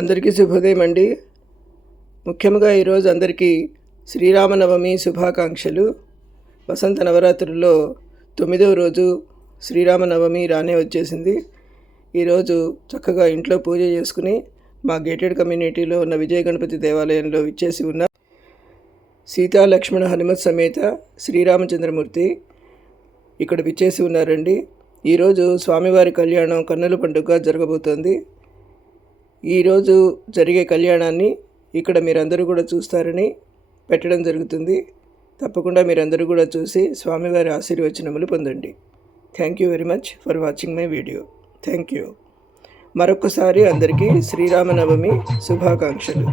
అందరికీ శుభోదయం అండి. ముఖ్యంగా ఈరోజు అందరికీ శ్రీరామనవమి శుభాకాంక్షలు. వసంత నవరాత్రుల్లో 9వ రోజు శ్రీరామనవమి రానే వచ్చేసింది. ఈరోజు చక్కగా ఇంట్లో పూజ చేసుకుని మా గేటెడ్ కమ్యూనిటీలో ఉన్న విజయ గణపతి దేవాలయంలో విచ్చేసి ఉన్న సీతా లక్ష్మణ హనుమత్ సమేత శ్రీరామచంద్రమూర్తి ఇక్కడ విచ్చేసి ఉన్నారండి. ఈరోజు స్వామివారి కళ్యాణం కన్నుల పండుగ జరగబోతోంది. ఈరోజు జరిగే కళ్యాణాన్ని ఇక్కడ మీరందరూ కూడా చూస్తారని పెట్టడం జరుగుతుంది. తప్పకుండా మీరందరూ కూడా చూసి స్వామివారి ఆశీర్వచనములు పొందండి. Thank you very much for watching my video. Thank you. మరొకసారి అందరికీ శ్రీరామనవమి శుభాకాంక్షలు.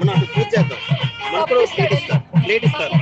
మనం పూజ చేద్దాం. మనకు కూడా ప్లేట్ ఇస్తారు.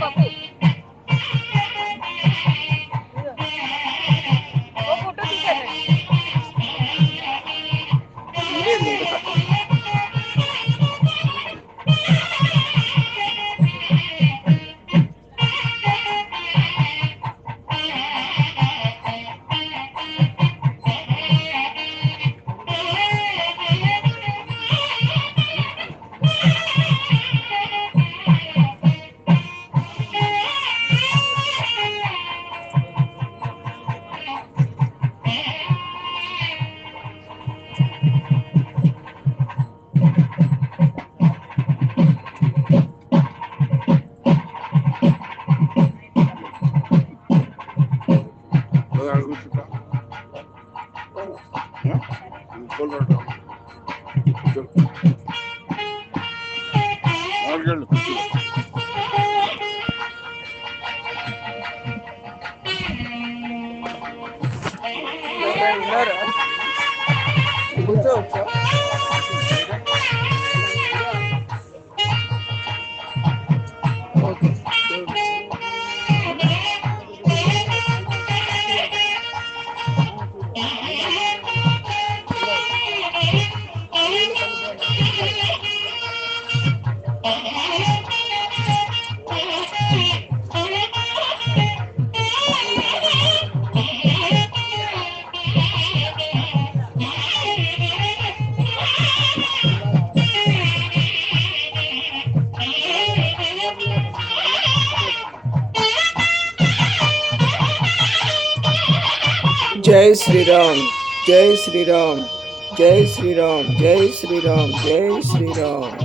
జై శ్రీరామ్, జై శ్రీరామ్, జై శ్రీరామ్, జై శ్రీరామ్, జై శ్రీరామ్.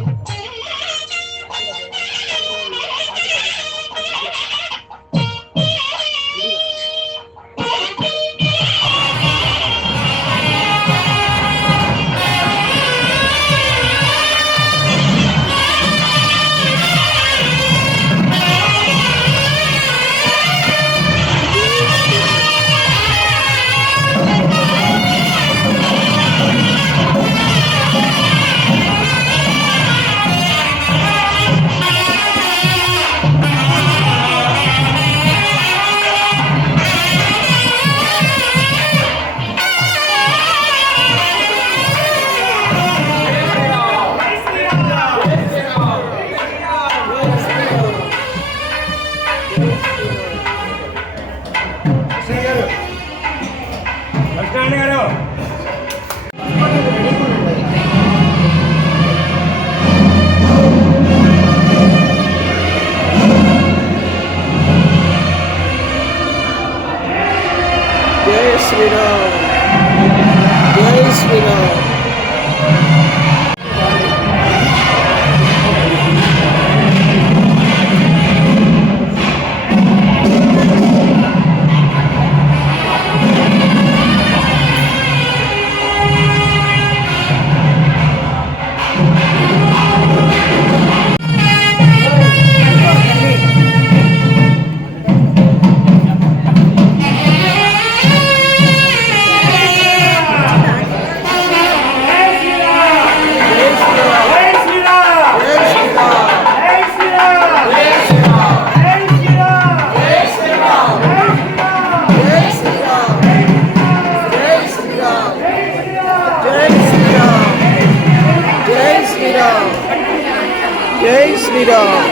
జై శ్రీరామ్.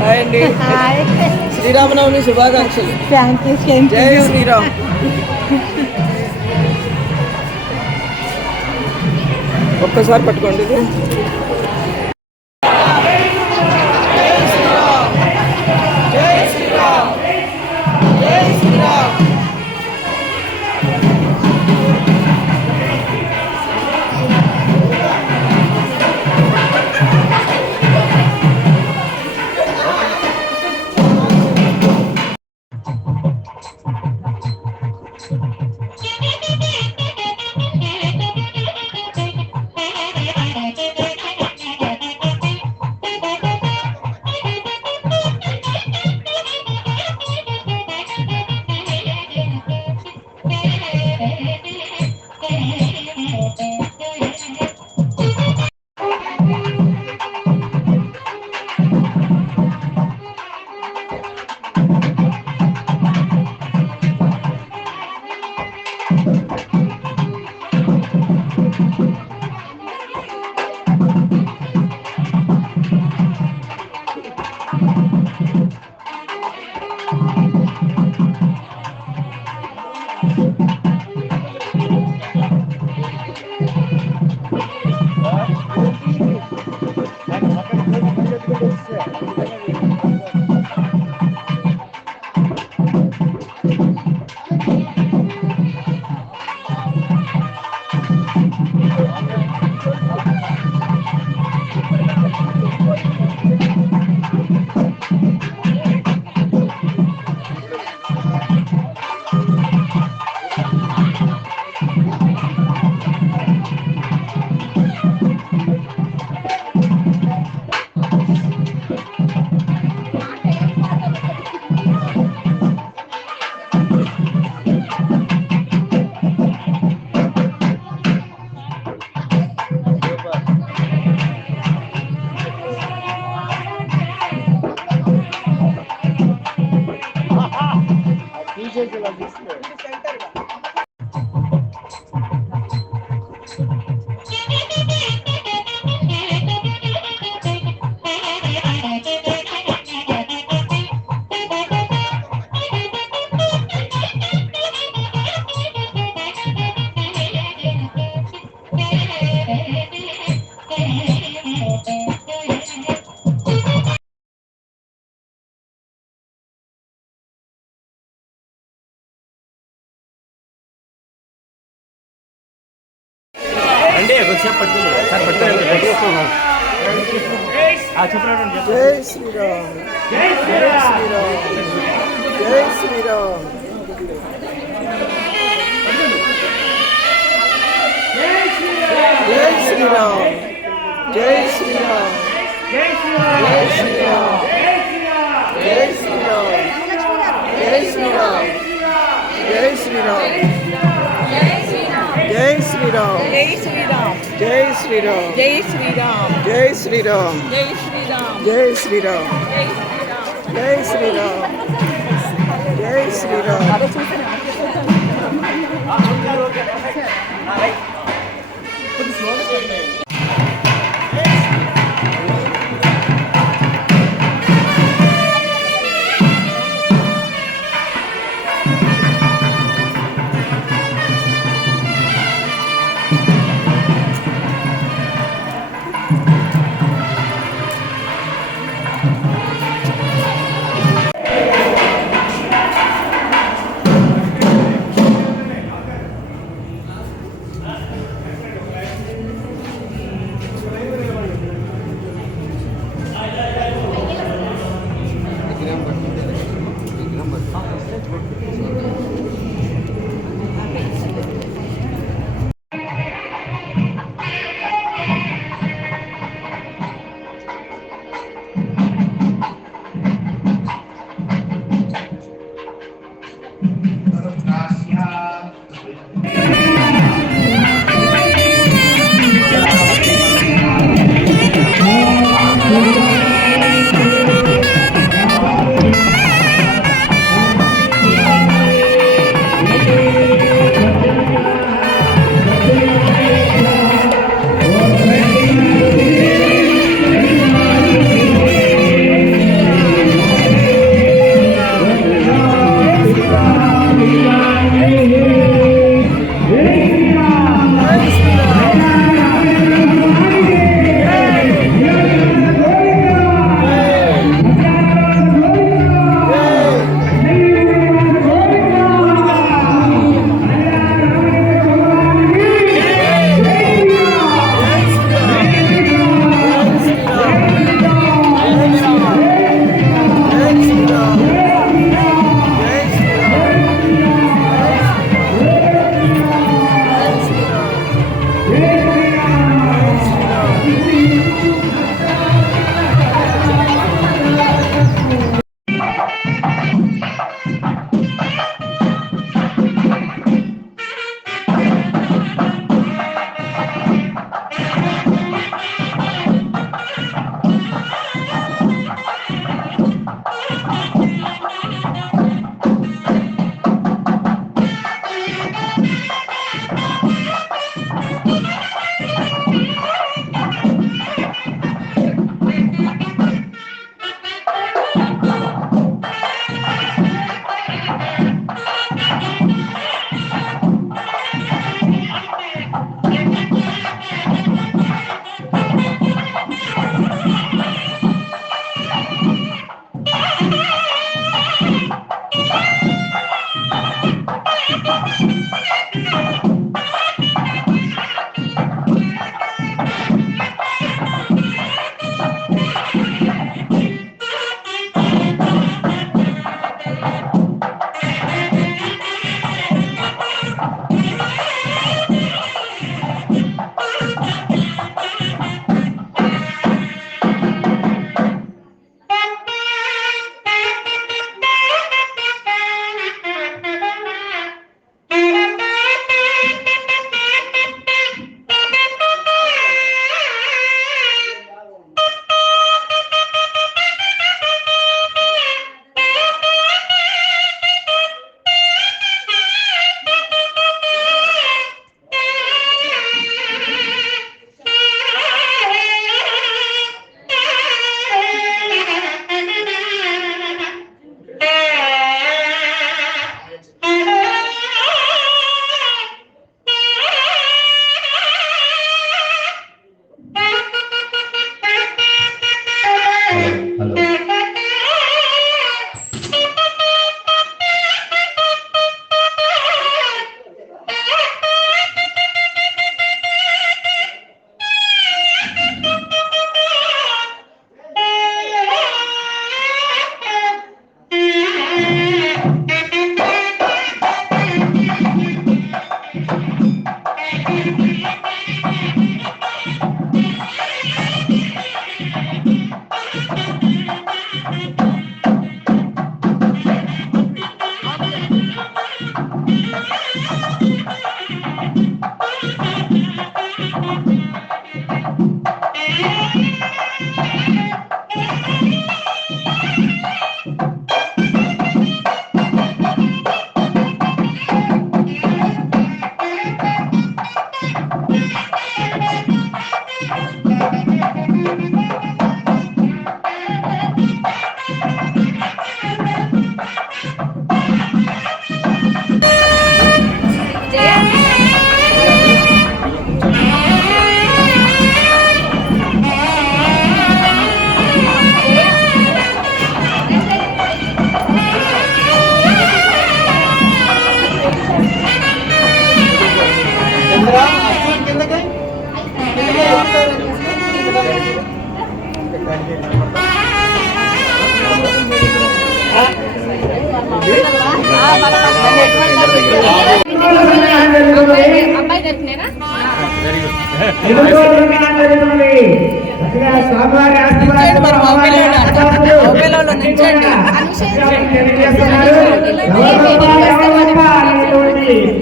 హాయ్ అండి. శ్రీరామనవమి శుభాకాంక్షలు. జై శ్రీరామ్. ఒక్కసారి పట్టుకోండి ఇది. జై శ్రీరామ్. జై శ్రీరామ్. జై శ్రీరామ్. జై శ్రీరామ్. జై శ్రీరామ్. జై శ్రీరామ్. జై శ్రీరామ్. జై శ్రీరామ్. జై శ్రీరామ్. జై శ్రీరామ్. జై శ్రీరామ్. జై శ్రీరామ్. జై శ్రీరామ్. జై శ్రీరామ్. జై శ్రీరామ్. జై శ్రీరామ్. జై శ్రీరామ్. జై శ్రీరామ్. జై శ్రీరామ్.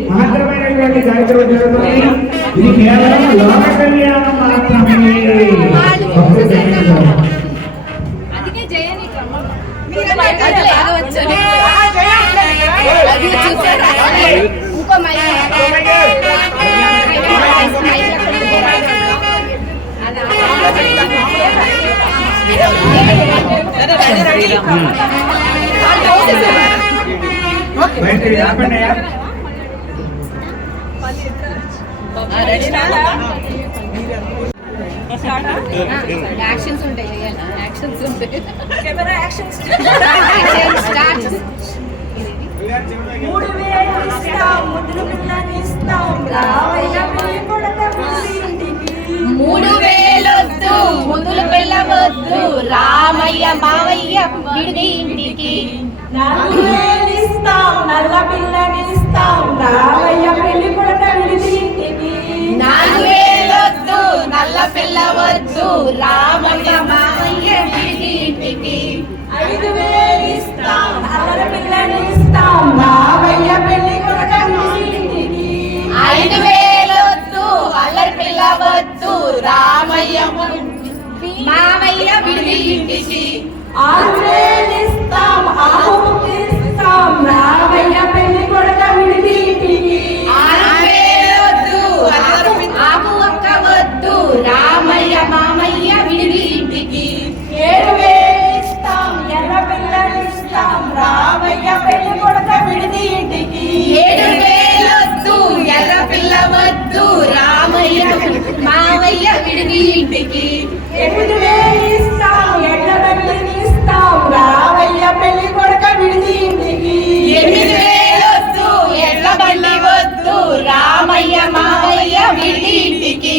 మహత్తరమైనటువంటి కార్యక్రమం జరుగుతుంది. ఇది కేవలం లోక కళ్యాణం మాత్రమే. యాక్షన్స్ ఉంటాయి, యాక్షన్స్ ఉంటాయి. Camera actions. స్టార్ట్. 3000 ఇస్తాం, ముద్దుల పిల్లని ఇస్తాం, రావయ్య పెళ్లి కొడుకు ఇంటికి. 3000 వద్దు, ముద్దుల పిల్ల వద్దు, రామయ్య మావయ్య విడిది ఇంటికి. 4000 ఇస్తాం, నల్ల పిల్లని ఇస్తాం, రావయ్య పెళ్లి కొడుకు విడిది ఇంటికి. 4000 వద్దు, నల్ల పిల్ల వద్దు, రామయ్య మావయ్య విడిది ఇంటికి. 5000 ఇస్తాం, నల్ల పిల్లని ఇస్తాం, రావయ్య పెళ్లి కొడుకు విడిది ఇంటికి. 5000 వద్దు, అల్లరి పిల్ల వద్దు, రామయ్య మావయ్య విడిది ఇంటికి. 6000 ఇస్తాం, ఆకు ఇస్తాం, రావయ్య పెళ్లి కొడుకు విడిది ఇంటికి. 6000 వద్దు, ఆకు ఒక్క వద్దు, రామయ్య మామయ్య విడిది ఇంటికి. 7000 ఇస్తాం, ఎర్ర పిల్లని ఇస్తాం, రావయ్య పెళ్లి కొడుకు విడిది ఇంటికి. 7000 వద్దు, ఎర్ర పిల్ల వద్దు, రామయ్య మావయ్య విడిది ఇంటికి. 8000 ఇస్తాం, ఎడ్ల బండిని ఇస్తాం, రావయ్య పెళ్లి కొడుకు విడిది ఇంటికి. 8000 వద్దు, ఎడ్ల బండి వద్దు, రామయ్య మావయ్య విడిది ఇంటికి.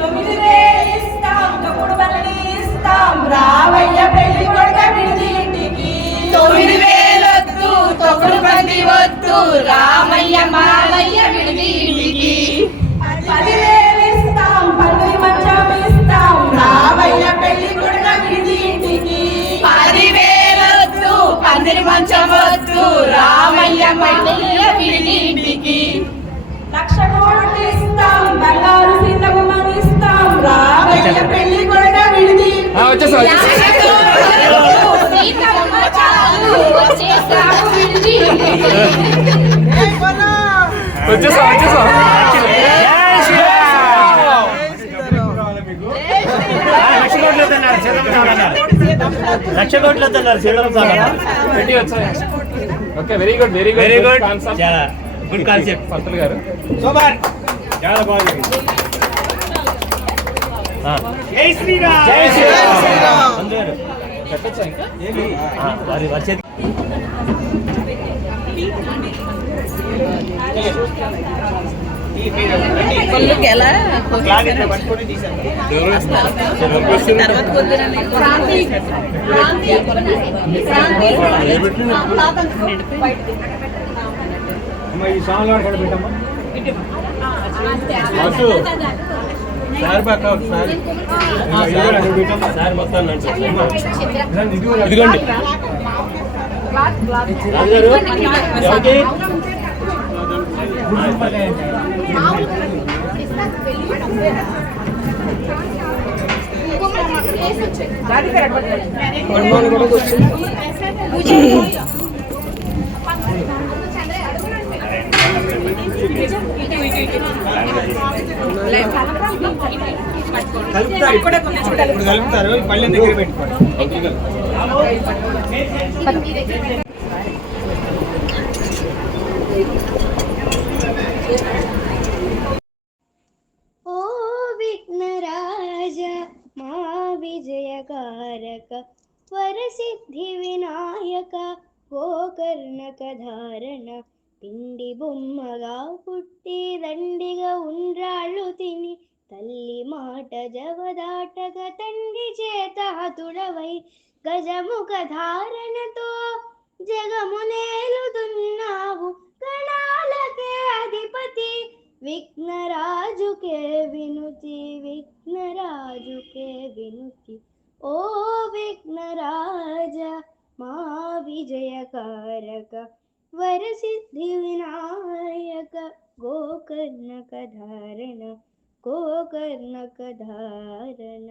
9000 ఇస్తాం, తొక్కుడు బండి ఇస్తాం, రావయ్య పెళ్లి కొడుకు విడిది ఇంటికి. 9000 వద్దు, తొక్కుడు బండి వద్దు, రామయ్య మావయ్య విడిది ఇంటికి. 10,000 ఇస్తాం, పందిరి మంచం ఇస్తాం, రావయ్య పెళ్లి కొడుకు విడిది ఇంటికి. 10,000 వద్దు, పందిరి మంచం వద్దు, రామయ్య మావయ్య విడిది ఇంటికి. 1,00,000 కోట్లు ఇస్తాం, బంగారు సీతమ్మని ఇస్తాం, రావయ్య పెళ్లి కొడుకు విడిది ఇంటికి. సీతమ్మ చాలు, వచ్చేసాము విడిది ఇంటికి. వచ్చేసా లక్ష కోట్లు వద్దన్నారు పెట్టి వచ్చా. Okay, very good very good very good good concept పంతులు గారు. సూపర్, చాలా బాగుంది. జై శ్రీరామ్ జై శ్రీరామ్. చెప్పచ్చా ఇంకా వారి వచ్చే ఈ సాంగ్ కూడా పెట్టమ్మా. సార్ మొత్తం ఇదిగోండి రాజుగారు ఎవరికి హనుమాన్ కూడా కూర్చుంది. కలుపుతారు పళ్ళెం దగ్గర పెట్టుకోండి. ఓ విఘ్నరాజ మా విజయకారక వరసిద్ధి వినాయక గోకర్ణక ధారణ పిండి బొమ్మగా పుట్టి దండిగా ఉండ్రాళ్ళు తిని తల్లి మాట జవదాటక తండ్రి చేత హతుడవై గజముఖ ధారణతో జగమునేలుతున్నావు గణాలకే అధిపతి విఘ్నరాజుకే వినుతి విఘ్నరాజుకే వినుతి ఓ విఘ్నరాజ మా విజయకారక వరసిద్ధి వినాయక గోకర్ణక ధారణ గోకర్ణక ధారణ.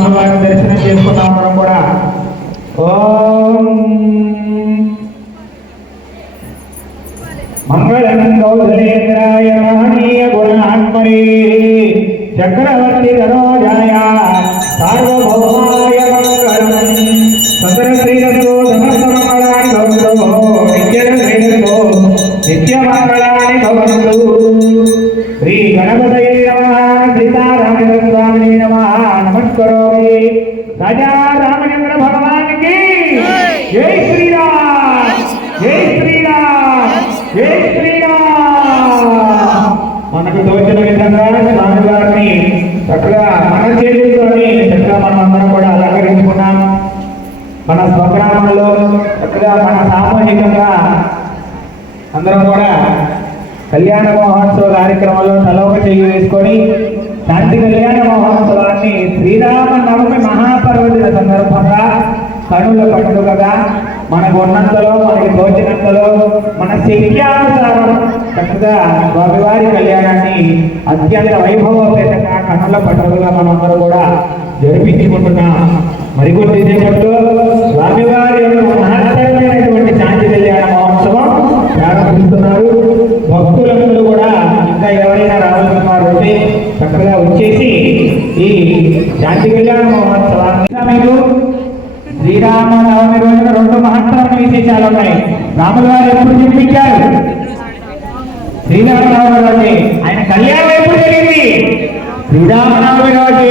స్వామివారిని దర్శనం చేసుకున్నాం మనం కూడా. ఓం మంగళం కౌసలేంద్రాయ మహనీయ గుణాత్మనే చక్రవర్తి ధనోజాయ సార్వభౌమాయ మంగళం. సకల శ్రీరస్తో సమస్త మంగళాని భవంతు. నిత్య శ్రీరస్తో నిత్య మంగళాని భవంతు. శ్రీ గణపతయే నమః. సీతారామచంద్ర స్వామినే నమః. నమస్కరోమి. రాజా రామచంద్ర భగవానికి జై శ్రీరామ్. జై శ్రీరామ్. జై శ్రీరామ్. మనకు తోచిన విధంగా స్వామివారిని చక్కగా మన చేతులతోని చక్కగా మనం అందరం కూడా అలంకరించుకున్నాం. మన స్వగ్రామంలో చక్కగా మన సామూహికంగా అందరం కూడా కళ్యాణ మహోత్సవ కార్యక్రమంలో తలొక చెయ్యి వేసుకొని శాంతి కళ్యాణ మహోత్సవాన్ని శ్రీరామ నవమి మహాపర్వదిన సందర్భంగా కనుల పండుగగా మనకు ఉన్నంతలో మనకి తోచినంతలో మన శక్త్యానుసారం చక్కగా స్వామివారి కళ్యాణాన్ని అత్యంత వైభవపేతంగా కనుల పండుగగా మనందరూ కూడా జరిపించుకుంటున్నాం. మరికొద్ది సేపట్లో స్వామివారి మహత్తరమైనటువంటి శాంతి కళ్యాణ మహోత్సవం ప్రారంభిస్తున్నారు. భక్తులందరూ కూడా ఇంకా ఎవరైనా రావాల్సిన వారు ఉంటే చక్కగా వచ్చేసి ఈ శాంతి కళ్యాణ మహోత్సవాన్ని మీకు శ్రీరామనవమి రోజున 2 మహత్తరమైన విశేషాలు ఉన్నాయి. రాముల వారు ఎప్పుడు జన్మించారు? శ్రీరామనవమి రోజు. ఆయన కళ్యాణం ఎప్పుడు జరిగింది? శ్రీరామనవమి రోజు.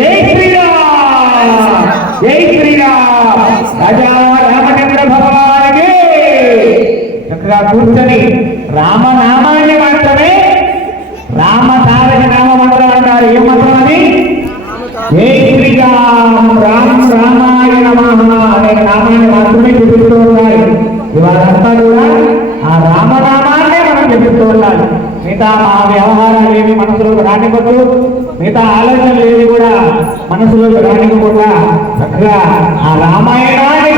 జై శ్రీరామ్. జై శ్రీరామ్. రాజా రామచంద్ర భగవానికి చక్కగా కూర్చొని రామనామాన్ని మాత్రమే రామ తారక నామ మంత్రం అంటారు. ఏ మంత్రం అది? జై శ్రీరామ్. రామ్ రామాయ నమః అనే నామాన్ని మాత్రమే చెబుతూ ఉండాలి. ఇవాళంతా కూడా ఆ రామనామాన్నే మనం చెబుతూ ఉండాలి. మిగతా మా వ్యవహారాలు ఏమి మనసులోకి రానివ్వద్దు. మిగతా ఆలోచనలు ఏవి కూడా మనసులోకి రానివ్వకుండా చక్కగా ఆ రామాయణాన్ని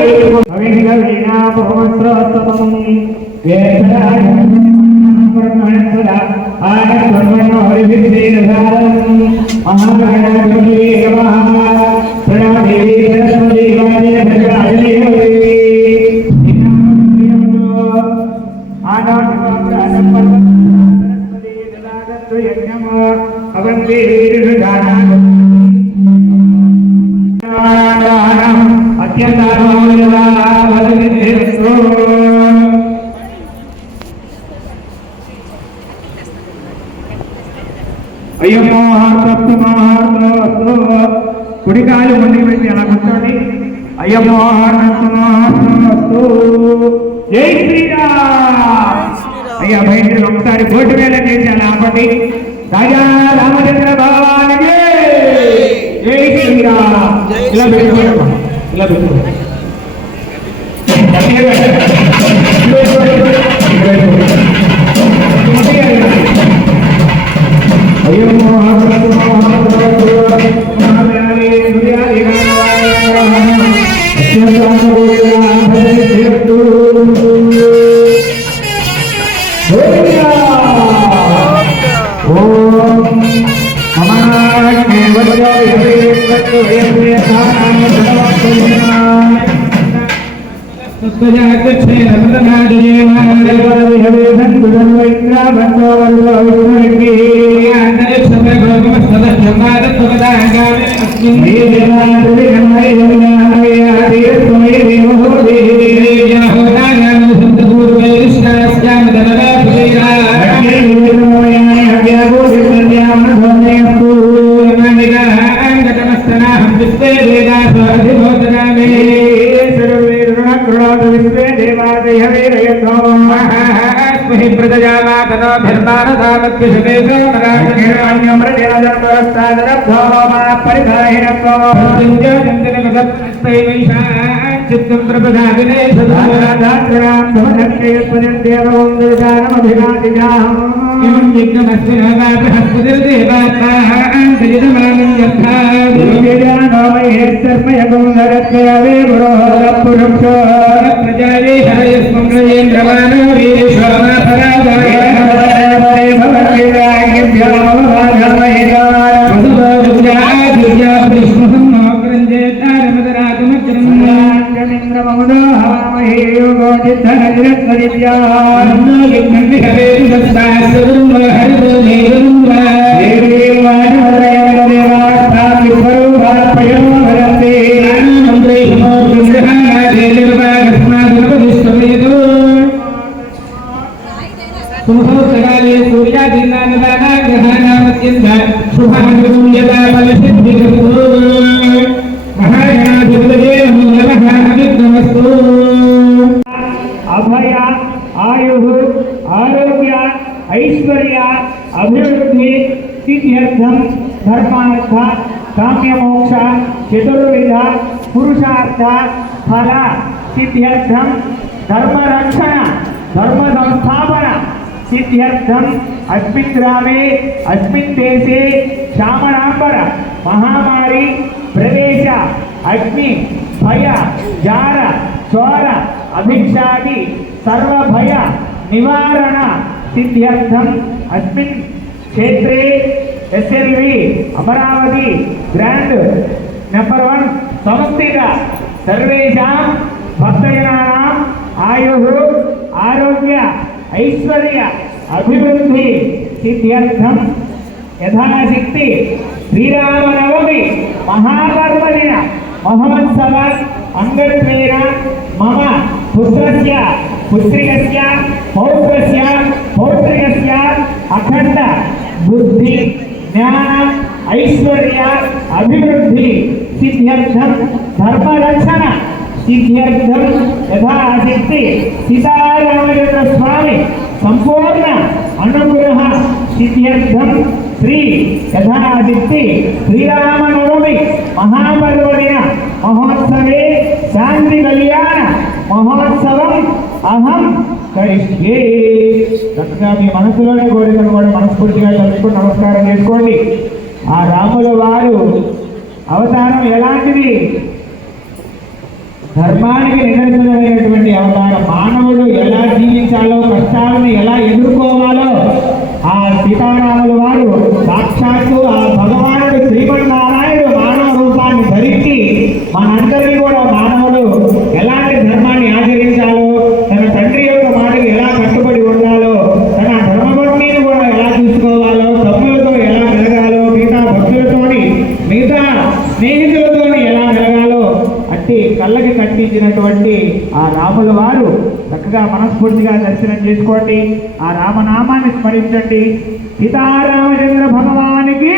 అయ్యమ్మో కుడికాలు ముందుకు పెట్టి అలా కూర్చోండి. అయ్యమ్మో జై శ్రీరామ్. అయ్యా బయట ఒకసారి కోటి వేల చేసి అలా ఆపండి. రాజా రామచంద్ర భగవానికి జై శ్రీరామ్. ఇలా పెట్టుకోండి. ఇలా పెట్టుకోండి. అయ్యమ్మో ममदो हवामहे योगो चित्तनजिरत्तदिव्या नमो विघ्नन्ति हवेतु दस्तास्तुरुम्ब हरितोमेरुम्ब देवी वाजवदयवदेवास्तां विश्वरूपात्मयो भरन्ते मन्त्रे नमो विग्रहानादे निर्वागस्मादुपदिष्टमेतु सुमहोत्सकाले सूर्यादिनानदानाग्रहाणामत्यन्त शुभानुगुं यदा फलसिद्धिकस्तु महागणाधिपतये नमः अभिघ्नमस्तु अभय आयुः आरोग्य ऐश्वर्य अभिवृद्धि सिद्ध्यर्थं धर्मार्थ काम्यमोक्ष चतुर्विध पुरुषार्थ फल सिद्ध्यर्थं धर्मरक्षण धर्म संस्थापन सिद्ध्यर्थम अस्मिन् ग्रामे अस्मिन् देशे श्यामणांबर महामारी प्रवेश अग्नि भय जार चोर अभिक्षादि सर्व भय निवारण सिद्ध्यर्थम अस्मिन् क्षेत्रे SLV अमरावती ग्रांड नंबर 1 समस्तित सर्वेषां भक्तजनानां आयुः आरोग्य ऐश्वर्य अभिवृद्धि सिद्ध्यर्थं यथाशक्ति श्रीरामनवमी महापर्वदिन महोत्सव अंगत्वेन मम पुत्रस्य पुत्रिकस्य पौत्रस्य पौत्रिकस्य अखंड बुद्धि ज्ञान ऐश्वर्य अभिवृद्धि सिद्ध्यर्थं धर्मरक्षण सिद्ध्यर्थं यथाशक्ति सीतारामचंद्र स्वामी संपूर्ण अनुग्रह सिद्ध्यर्थं श्री यथाशक्ति श्रीरामनवमी महापर्वदिन महोत्सवे शांति कल्याण महोत्सवं अहं करिष्ये చక్కగా మీ మనసులోనే కోరికలు కూడా మనస్ఫూర్తిగా చదువుకుని నమస్కారం చేసుకోండి. ఆ రాముల వారు అవతారం ఎలాంటిది? ధర్మానికి నిదర్శనమైనటువంటి అవతారం. మానవుడు ఎలా జీవించాలో, కష్టాలను ఎలా ఎదుర్కోవాలో ఆ సీతారాముల వారు సాక్షాత్తు ఆ భగవానుడు శ్రీమన్నారాయణుడు మానవ రూపాన్ని ధరించి మనందరినీ కూడా మానవుడు ఎలాంటి ధర్మాన్ని ఆచరించాలో, తన తండ్రి యొక్క మాటకు ఎలా కట్టుబడి ఉండాలో, తన ధర్మపత్నిని కూడా ఎలా చూసుకోవాలో, తమ్ములతో ఎలా మెలగాలో, మిగతా భక్తులతోని మిగతా స్నేహితులతోని ఎలా మెలగాలో అట్టి కళ్ళకి కట్టించినటువంటి ఆ రాముల వారు చక్కగా మనస్ఫూర్తిగా దర్శనం చేసుకోండి. ఆ రామనామాన్ని స్మరించండి. సీతారామచంద్ర భగవానికి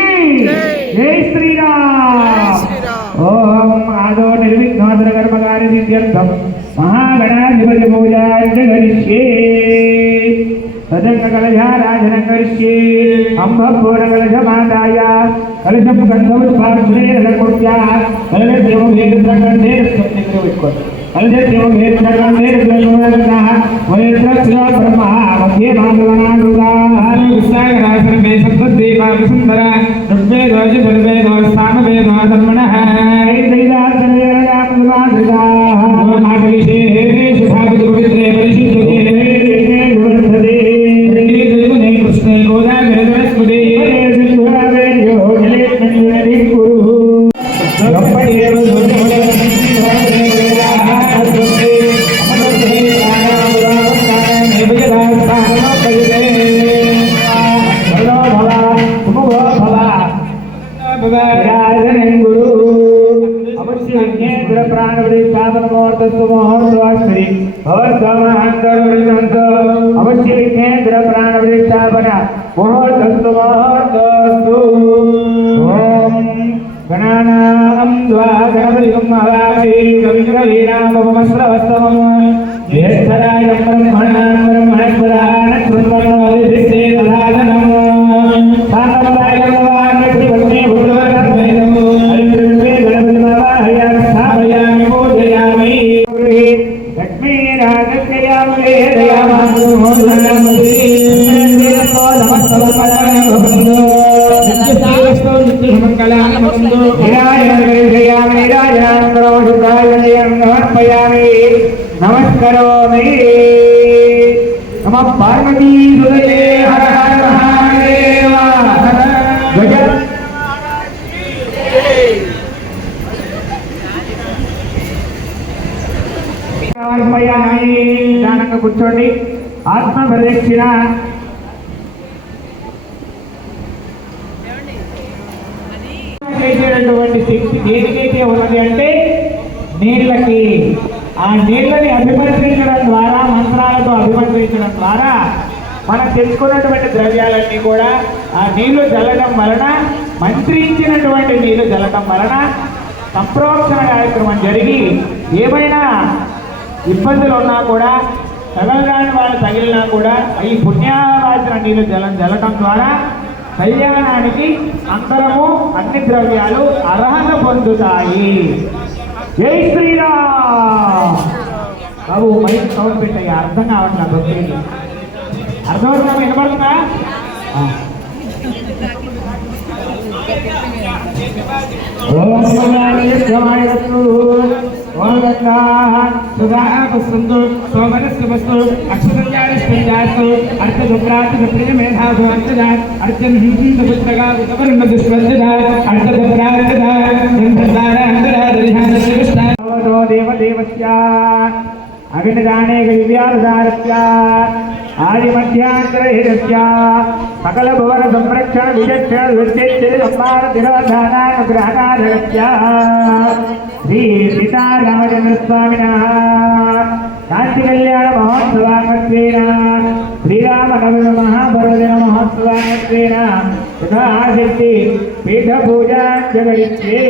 జై శ్రీరామ్. ఓం ఆదో నిర్విఘ్నోదర కర్మకారి సిద్ధ్యర్థం మహాగణాధిపతి పూజాంచ కరిష్యే. సజంగ కలశారాధన కరిష్యే. అంబపూర కలశమాదాయ కలశం గంధోత్పార్జునేరకుర్య కలశదేవం వేదకంధే స్వప్నిగ్రహ విక్కోత కలశదేవం వేదకంధే స్వప్నిగ్రహ వైత్రస్య బ్రహ్మ మధ్యే భాగవనానుగా విస్తాగరాసన మే సప్తదీపా సుందర ఋగ్వేదోజ ధర్వేదోస్థానవేద ధర్మణః ఐదైదాసనయాముమాదృగా మాగలిషే శుభావిదు పవిత్రే పరిశుద్ధే వివర్ధదే శ్రీదేవునే కృష్ణే గోదావరి సింధురావేర్యో జలేస్మణి గురు గప్పడేరు अवश्य विघ्नेन्द्र प्राण प्रतिष्ठापन मुहूर्तस्तु मुहूर्तस्तु. ओम गणानां द्वा गणपतिं हवामहे कविं कवीनामुपमस्रवस्तमं ज्येष्ठराजं ब्रह्मणां ब्रह्मणस्पदां शृण्वन्नोदिभिस्ते तदागमम् साकम्पायं वान्यत्रिपत्नी भूतवर्गमेदम् हरिद्रवे गणपतिमवाहयामि स्थापयामि पूजयामि. लक्ष्मीराजस्यामले दयामातु मोदनमति देवतो नमस्तमपरमभवन्तु नित्यस्थायस्तो नित्यमङ्गलामवन्तु. विराजयामि राजानन्दरोषुकायं समर्पयामि नमस्करोमि. नमः पार्वती सुतये हर हर महादेव. गज కూర్చోండి. ఆత్మ ప్రదక్షిణ. చేసేటటువంటి శక్తి దేనికైతే ఉన్నది అంటే నీళ్ళకి. ఆ నీళ్ళని అభిమంత్రించడం ద్వారా, మంత్రాలతో అభిమంత్రించడం ద్వారా మనం తెచ్చుకున్నటువంటి ద్రవ్యాలన్నీ కూడా ఆ నీళ్లు జల్లడం వలన, మంత్రించినటువంటి నీళ్లు జల్లడం వలన సంప్రోక్షణ కార్యక్రమం జరిగి ఏమైనా ఇబ్బందులు ఉన్నా కూడా, తగలరాని వాళ్ళు తగిలినా కూడా ఈ పుణ్యావాసిన నీళ్లు జల్లడం ద్వారా కళ్యాణానికి అందరము అన్ని ద్రవ్యాలు అర్హత పొందుతాయి. జై శ్రీరామ్. బాబు మైక్ సౌండ్ పెట్టాయి, అర్థం కావట్లేదు. భక్తులు అర్థమవుతుందా? వినపడుతుందా? ఓం శివాయస్తు ఓం సుధాస్తు సోమనస్తు అక్షరంజాస్తు అర్థదుప్రార్థ మేధాసు అర్జం హింసపుత్రగా దేవదేవస్య అగ్నిదానే దివ్యాధారస్య ఆదిమధ్యాంతరహితస్య సకల భువన సంరక్షణ విచక్షణ విశేష సంహార తిరోధానానుగ్రహకారస్య శ్రీ సీతారామచంద్ర స్వామినః కాంతి కళ్యాణ మహోత్సవాంగత్వేన శ్రీరామనవమి మహాపర్వదిన మహోత్సవాంగత్వేన యథాశక్తి పీఠ పూజాంచరిష్యే.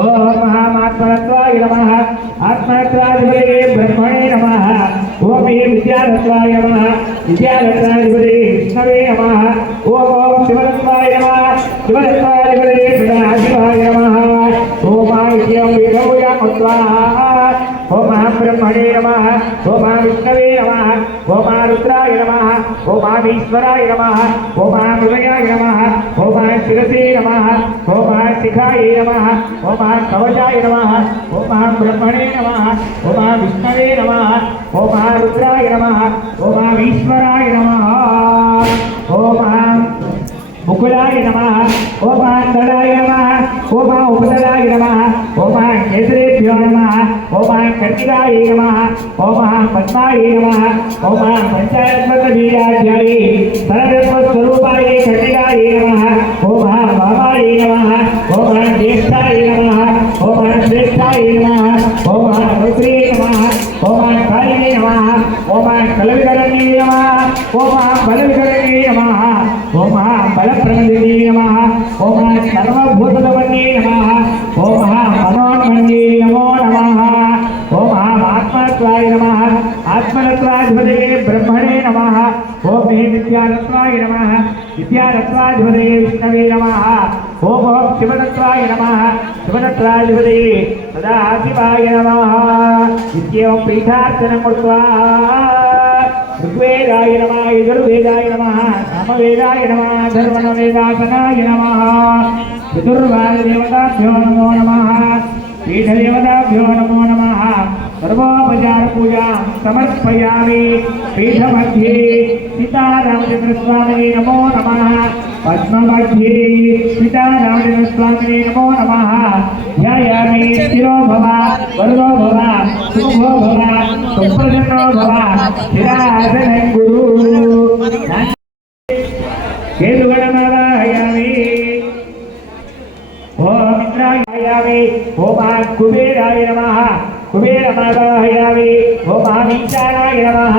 ఓం మహామాత్మనత్వాయ నమః. ఆత్మనత్వాధిపతే బ్రహ్మణే నమః. ఓం విద్యారత్వాయ నమః. విద్యారత్వాధిపతే విష్ణవే నమః. ఓం శివరత్వాయ నమః. శివరత్వాధిపతే సదాశివాయ నమః. ఓం విద్యం వేదోయామత్వా. ఓం బ్రహ్మణే నమః. ఓం విష్ణవే నమః. ఓం రుద్రాయ నమః. ఓం ఈశ్వరాయ నమః. ఓం హృదయాయ నమః. ఓం శిరసే నమః. ఓం శిఖాయ నమః. ఓం కవచాయ నమః. ఓం బ్రహ్మణే నమః. ఓం విష్ణవే నమః. ఓం రుద్రాయ నమః. ఓం ఈశ్వరాయ నమః. ఓం ముకులాయ నమః. ఓం దళాయ నమః. ఓం ఉపదళాయ నమః. ఓం కేసరేభ్యో నమః. ఓం కర్ణికాయ నమః. ఓం పద్మాయ నమః. ఓం పంచాయత్మక వీరాధ్యాయ సర్వస్వరూపాయ కర్ణికాయ నమః. ఓం వామాయ నమః. ఓం జ్యేష్ఠాయ నమః. ఓం శ్రేష్ఠాయ నమః. ఓం రుద్రే నమః. ఓం కాళినే నమః. ఓం కలవికరణే నమః. ఓం బలవికరణే నమః. ఓం బలప్రమదినే నమః. ఓం సర్వభూతవన్నే నమః. ఓం మనోన్మన్యే నమో నమః. ఓం ఆత్మనత్వాయ నమః. ఆత్మనత్వాధిపతే బ్రహ్మణే నమః. ఓం విద్యారత్వాయ నమః. విద్యారత్వాధిపతే విష్ణవే నమః. ఓం శివతత్వాయ నమః. శివతత్వాధిపతే సదాశివాయ నమః. ఇత్యేవం పీఠార్చనం కృత్వా ఋగ్వేదాయ నమః. యజుర్వేదాయ నమః. సామవేదాయ నమః. ధర్వణవేదాసనాయ నమః. చతుర్వారదేవతాభ్యో నమో నమః. పీఠదేవతాభ్యో నమో నమః. సర్వోపచార పూజాం సమర్పయామి. పీఠमध्ये సీతారామచంద్రస్వామినే నమో నమః. పద్మमध्ये సీతారామచంద్రస్వామినే నమో నమః. ధ్యాయామి. స్థిరో భవ, వరదో భవ, సుఖో భవ, సుప్రసన్నో భవ, స్థిరాసనం గురు. కేతుగణమావాహయామి. ఓం ఇంద్రాయామి. ఓం కుబేరాయ నమః. కుబేరమావాహయామి. ఓం ఈశానాయ నమః.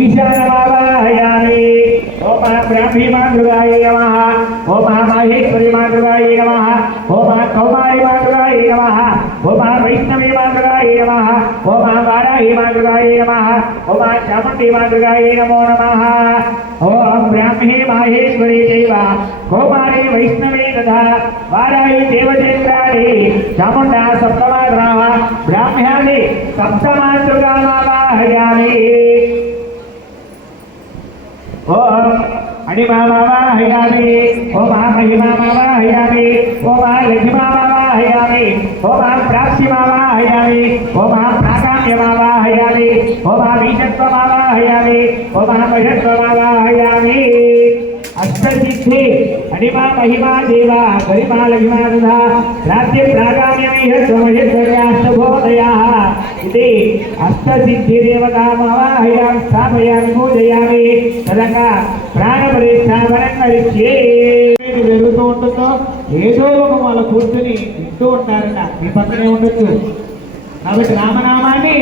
ఈశానమావాహయామి. ఓం బ్రాహ్మీమాతృగాయ నమః. ఓం మహేశ్వరీమాతృగాయ నమః. ఓం కౌమారీమాతృగాయ నమః. ఓం వైష్ణవీమాతృగాయ నమః. ఓం వారాహీమాతృగాయ నమః. ఓం చాముండీమాతృగాయ నమో నమః. ఓం బ్రాహ్మీ మాహేశ్వరీ చైవ కౌమారీ వైష్ణవీ తథా వారాహీ దేవచంద్రాణి చాముండా సప్తమాతృః బ్రాహ్మ్యాణి సప్తమాతృగామావాహయామి. ఓం అణిమావాహయామి. ఓం మహిమావాహయామి. ఓం లక్ష్మీమావాహయామి. ఓం ప్రాప్తిమావాహయామి. ఓం ప్రాకామ్యమావాహయామి. ఓం ఈశత్వమావాహయామి. ఓం మహత్వమావాహయామి. అష్టసిద్ధి అనిమా మహిమా దేవా గరిమా లఘిమా దధా రాజ్య ప్రాగామ్యమిహ సమయస్వర్యాష్టభోదయాః ఇది అష్టసిద్ధిదేవతామవాహయాం స్థాపయామి పూజయామి తదంగా ప్రాణపరిష్టావనం కరిష్యే. జరుగుతూ ఉంటుందో ఏదో ఒక వాళ్ళు కూర్చొని వింటూ ఉంటారట, మీ పక్కనే ఉండొచ్చు. కాబట్టి రామనామాన్ని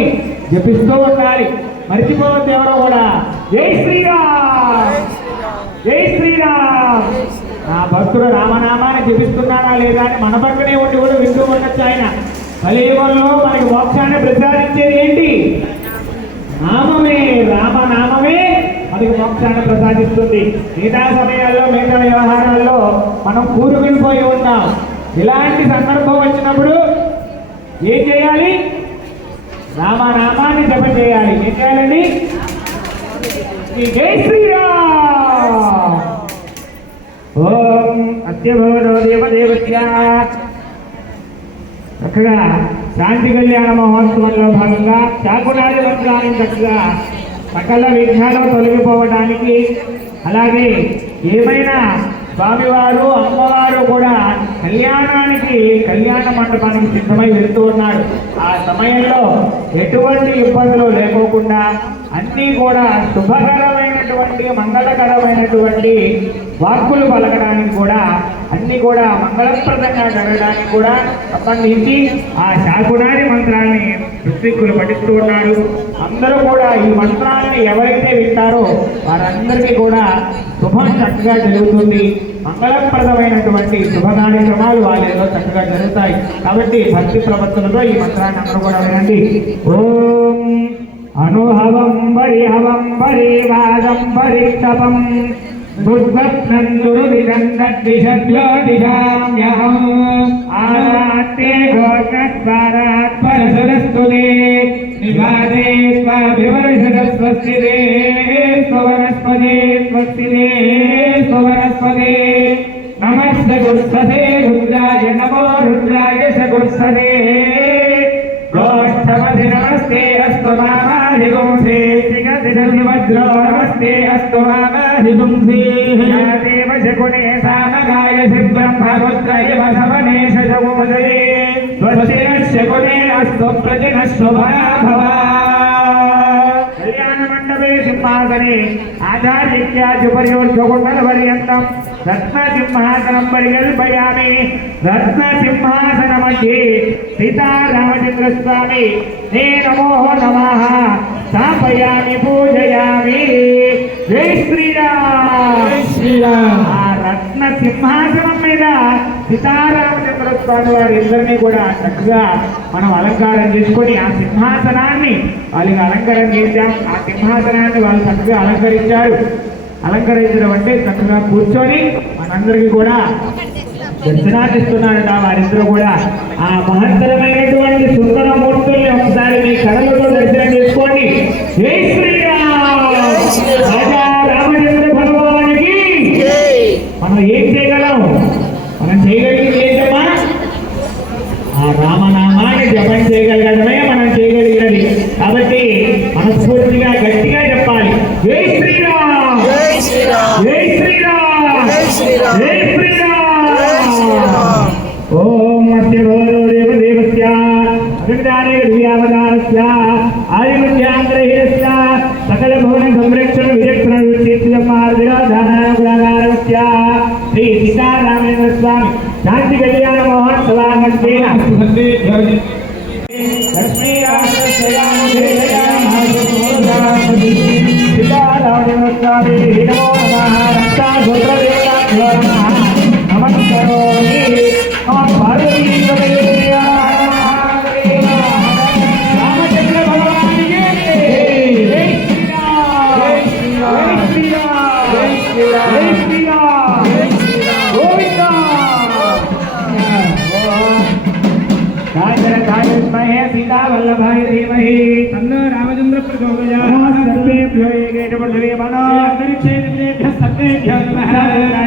జపిస్తూ ఉండాలి, మర్చిపోవద్దు ఎవరో కూడా. జై శ్రీరామ్, జై శ్రీరామ్. నా భక్తుడు రామనామాన్ని జపిస్తున్నాడా లేదా అని మన పక్కనే ఉండి కూడా వింటూ ఉండొచ్చు. ఆయన కలియుగంలో మనకి మోక్షాన్ని ప్రసాదించేది ఏంటి? నామమే, రామనామమే మనకి మోక్షాన్ని ప్రసాదిస్తుంది. మిగతా సమయాల్లో మిగతా వ్యవహారాల్లో మనం కూరుకునిపోయి ఉంటాం. ఇలాంటి సందర్భం వచ్చినప్పుడు ఏం చేయాలి? రామనామాన్ని జపం చేయాలి. ఏం చేయాలండి? జై శ్రీరామ్. ఓం అత్యభవనో దేవదేవస్య. చక్కగా శాంతి కళ్యాణ మహోత్సవంలో భాగంగా చాకునాది మంత్రాన్ని చక్కగా సకల విఘ్నాలు తొలగిపోవడానికి, అలాగే ఏమైనా స్వామివారు అమ్మవారు కూడా కళ్యాణానికి కళ్యాణ మండపానికి సిద్ధమై వెళ్తూ ఉన్నాడు. ఆ సమయంలో ఎటువంటి ఇబ్బందులు లేకోకుండా అన్నీ కూడా శుభకరమైనటువంటి మంగళకరమైనటువంటి వాక్కులు పలకడానికి కూడా అన్ని కూడా మంగళప్రదంగా జరగడానికి కూడా సంబంధించి ఆ శాకునాది మంత్రాన్ని ఋత్విక్కులు పఠిస్తూ ఉన్నారు. అందరూ కూడా ఈ మంత్రాన్ని ఎవరైతే వింటారో వారందరికీ కూడా శుభం చక్కగా జరుగుతుంది. మంగళప్రదమైనటువంటి శుభ కార్యక్రమాలు వాళ్ళలో చక్కగా జరుగుతాయి. కాబట్టి భక్తి ప్రవర్తనలో ఈ మంత్రాన్ని అందరూ కూడా వినండి. ఓం అనుహవం పరిహవం పరివాదం పరిక్షపం బుద్ధనందురుదిగంధద్విషద్యోతిషామ్యహం ఆరాత్తే గోకస్వారాత్ పరసరస్తుతే నివాదే స్వాభివర్షదస్వస్తిదే స్వవనస్పదే స్వస్తిదే స్వవనస్పదే నమస్తే గురుసదే రుద్రాయ నమో రుద్రాయ సగురుసదే గోష్ఠమధి నమస్తే అస్తు మామాధిగుంసే శ్రీగతివజ్రో నమస్తే అస్తు మామాధిగుంసే దేవ శకునే సామగాయ బ్రహ్మరుద్ర ఇవ సవనే శశముదయే స్వస్తి శకునే అస్తు ప్రజన శుభాభవ. కళ్యాణ మండపే సింహాసనే ఆచార్యత్యాచుపర్యోర్ధ్వకుండలపర్యంతం రత్నసింహాసనం పరికల్పయామి. రత్నసింహాసన మధ్యే సీతారామచంద్రస్వామి నే నమో నమః స్థాపయామి పూజయామి. జై శ్రీరామ్, శ్రీరామ్. ఆ రత్న సింహాసనం మీద సీతారామచంద్రస్వామి వారి ఇద్దరినీ కూడా చక్కగా మనం అలంకారం చేసుకొని ఆ సింహాసనాన్ని వాళ్ళకి అలంకారం చేశాం. ఆ సింహాసనాన్ని వాళ్ళు చక్కగా అలంకరించారు. అలంకరించడం అంటే చక్కగా కూర్చొని మనందరికీ కూడా దర్శనాన్నిస్తున్నారట. వారిద్దరూ కూడా ఆ మహత్తరమైనటువంటి సుందర మూర్తుల్ని ఒకసారి మీ కళలతో దర్శనం చేసుకోండి. జై శ్రీరామ్, రాజా రామచంద్ర భగవానికి. మనం ఏం చేయగలం? మనం చేయగలిగింది ఏంటమ్మా? ఆ రామనామాన్ని జపం చేయగలగడమే మనం చేయగలిగినది. కాబట్టి మనస్ఫూర్తిగా గట్టిగా చెప్పాలి. జై శ్రీరామ్, జై శ్రీరామ్, జై శ్రీరామ్, జై శ్రీరామ్, జై శ్రీరామ్. ఓం అత్యభవనో దేవదేవస్య అభిజ్ఞానే దివ్యావతారస్య ఆదిమధ్యాంధ్రహీనస్య సకల భవన సంరక్షణ విచక్షణ విశేషమార్గదానగుణాగారస్య శ్రీ సీతారామేంద్ర స్వామి శాంతి కళ్యాణ మహోత్సవాన్ని రామచంద్ర భగవానికి జై శ్రీరామ్, జై శ్రీరామ్, జై శ్రీరామ్, జై శ్రీరామ్, జై శ్రీరామ్, గోవిందా. కాంచనకాయస్మహే సీతావల్లభాయ ధీమహి తన్నో రామచంద్ర ప్రచోదయాత్. సర్వేభ్యో ఏకైకపదవే మనో అంతరిక్షేభ్యః సర్వేభ్యో నమః.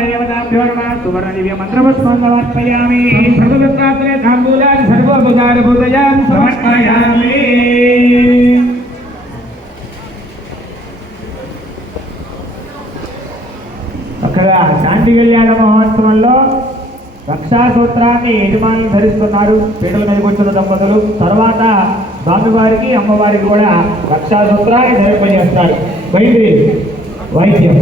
దేవతాభ్యో నమః. సువర్ణ దివ్య మంత్రపుష్పం సమర్పయామి. భగవత్పాత్రే తాంబూలాన్ని సర్వోపచారభూతయాం సమర్పయామి. అక్కడ చక్కగా శాంతి కళ్యాణ మహోత్సవంలో రక్షాసూత్రాన్ని యజమానులు ధరిస్తున్నారు పీటల మీద కూర్చున్న దంపతులు. తర్వాత స్వామివారికి అమ్మవారికి కూడా రక్షాసూత్రాన్ని ధరింపజేస్తారు. పోయింది వైద్యం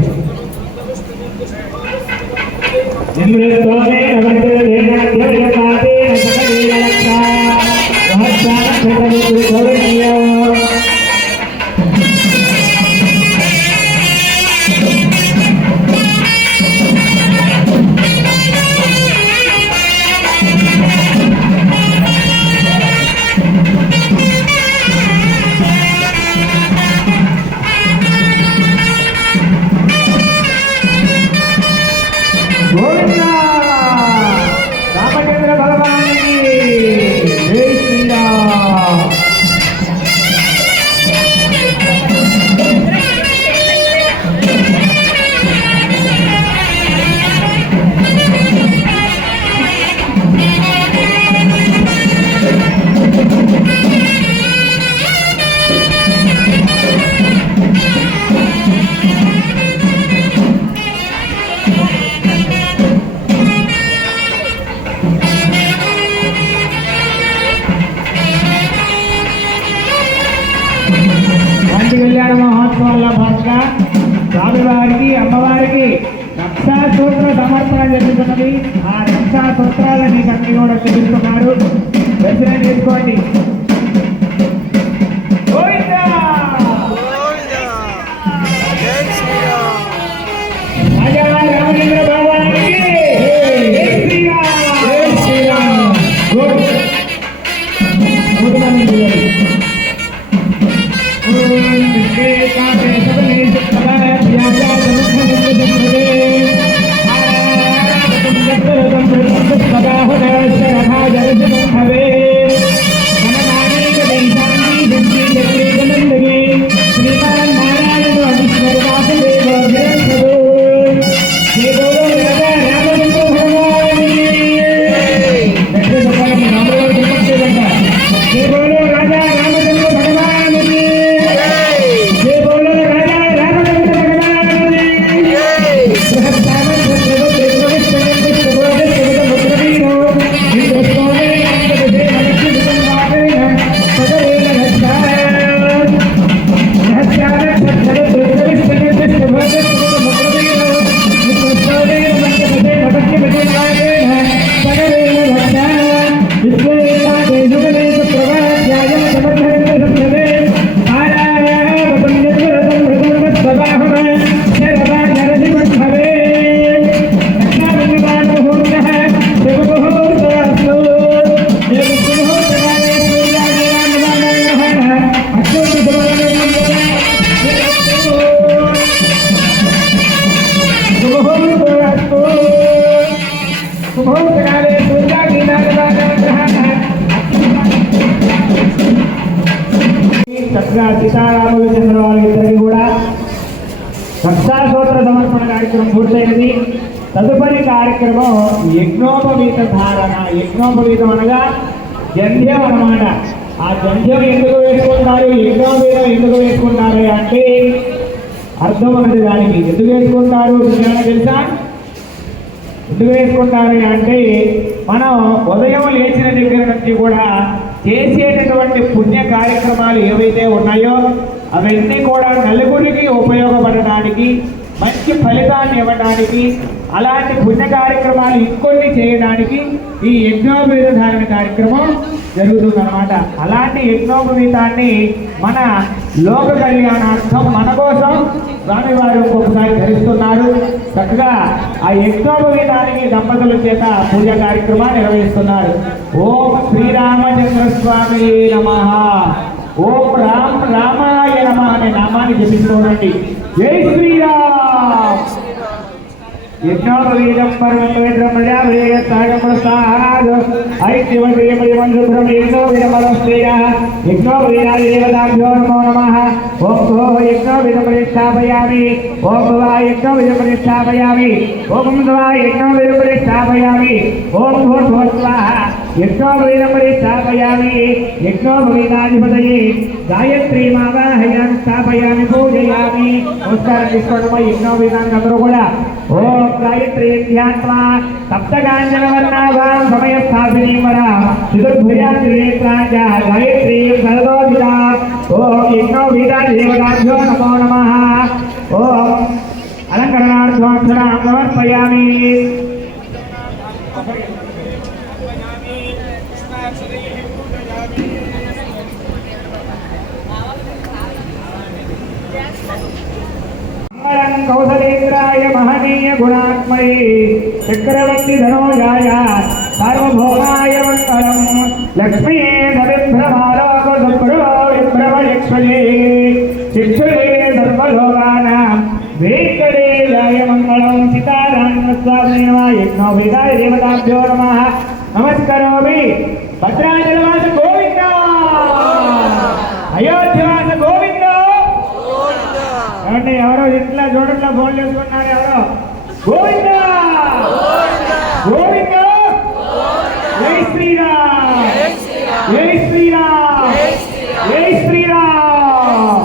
రామచంద్ర భగవానికి జై శ్రీరామ్. శాంతి కళ్యాణ మహోత్సవంలో భాగంగా స్వామివారికి అమ్మవారికి రక్షాసూత్ర సమర్పణ జరుగుతున్నది. ఆ రక్షాసూత్రాలను మీకు అన్ని కూడా చూపిస్తున్నారు. దర్శనం చేసుకోండి. గోవిందా! రాజా రామచంద్ర భగవానికి జై శ్రీరామ్. జై శ్రీరామ్. చక్కగా సీతారాములు చంద్రబాబు ఇద్దరికి కూడా రక్షాసూత్ర సమర్పణ కార్యక్రమం పూర్తయినది. తదుపరి కార్యక్రమం యజ్ఞోపవీత ధారణ. యజ్ఞోపవీతం అనగా జంధ్యం అన్నమాట. ఆ జంధ్యం ఎందుకు వేసుకుంటారు, యజ్ఞోపవీతం ఎందుకు వేసుకుంటారు అంటే అర్థం అన్నది దానికి. ఎందుకు వేసుకుంటారు తెలుసా? ఎందుకు వేసుకుంటారు అంటే మనం ఉదయం లేచిన దగ్గర నుంచి కూడా చేసేటటువంటి పుణ్య కార్యక్రమాలు ఏవైతే ఉన్నాయో అవన్నీ కూడా నలుగురికి ఉపయోగపడడానికి, మంచి ఫలితాన్ని ఇవ్వడానికి, అలాంటి పుణ్య కార్యక్రమాలు ఇంకొన్ని చేయడానికి ఈ యజ్ఞోపవీత ధారణ కార్యక్రమం జరుగుతుందన్నమాట. అలాంటి యజ్ఞోపవీతాన్ని మన లోక కళ్యాణార్థం మన కోసం స్వామివారు ఒక్కొక్కసారి ధరిస్తున్నారు. చక్కగా ఆ యజ్ఞోపవీతానికి దంపతుల చేత పూజ కార్యక్రమాన్ని నిర్వహిస్తున్నారు. ఓం శ్రీరామచంద్ర స్వామి నమః, ఓం రామ్ రామాయ నమః అనే నామాన్ని జపించుకోండి. జై శ్రీరామ్. యజ్ఞోపవీతం పరమం పవిత్రం ప్రజాపతిగతాగం ప్రసాద్ ఐక్యవదేమయం శుభ్రం యజ్ఞోపవీతమలస్త్రీయ యజ్ఞోపవీతాయ దేవతాభ్యో నమో నమః. ఓం భో యజ్ఞోపవీతం ప్రతిష్ఠాపయామి, ఓం భవ యజ్ఞోపవీతం ప్రతిష్ఠాపయామి, ఓం భవ యజ్ఞోపవీతం ప్రతిష్ఠాపయామి, ఓం భూర్భువః స్వాహా యజ్ఞోపవీతమరి స్థాపయామి యజ్ఞోపవీతాధిపతయే గాయత్రీ మావాహయామి స్థాపయామి పూజయామి. నమస్కారం తీసుకోవడం యజ్ఞోపవీతానికి అందరూ కూడా ఓం గాయత్రీ ధ్యాత్వా సప్తకాంజనవర్ణాభాం సమయస్థాపినీం వర చతుర్భుజాత్రినేత్రాంచ గాయత్రీం సర్వోదితా. ఓం యజ్ఞోపవీతాదేవతాభ్యో నమో నమః. ఓం అలంకరణార్థాక్షరాం సమర్పయామి. కౌసలేంద్రాయ మహనీయ గుణాత్మయే చక్రవర్తి ధనోజాయ సార్వభౌమాయ మంగళం. లక్ష్మీయే నవిభ్రమాలోక సుప్రభో విభ్రమయక్షయే శిక్షయే సర్వలోకానాం వెంకటేశాయ మంగళం. సీతారామస్వామి నమః. యజ్ఞోపవీతాయ దేవతాభ్యో నమః. నమస్కరోమి. భద్రాచలవాస గోవింద, అయోధ్యవాస గోవింద. ఏమంటే ఎవరో ఇంట్లో చూడట్లా ఫోన్ చేసుకున్నారు ఎవరో. గోవింద గోవింద. జై శ్రీరామ్ జై శ్రీరామ్ జై శ్రీరామ్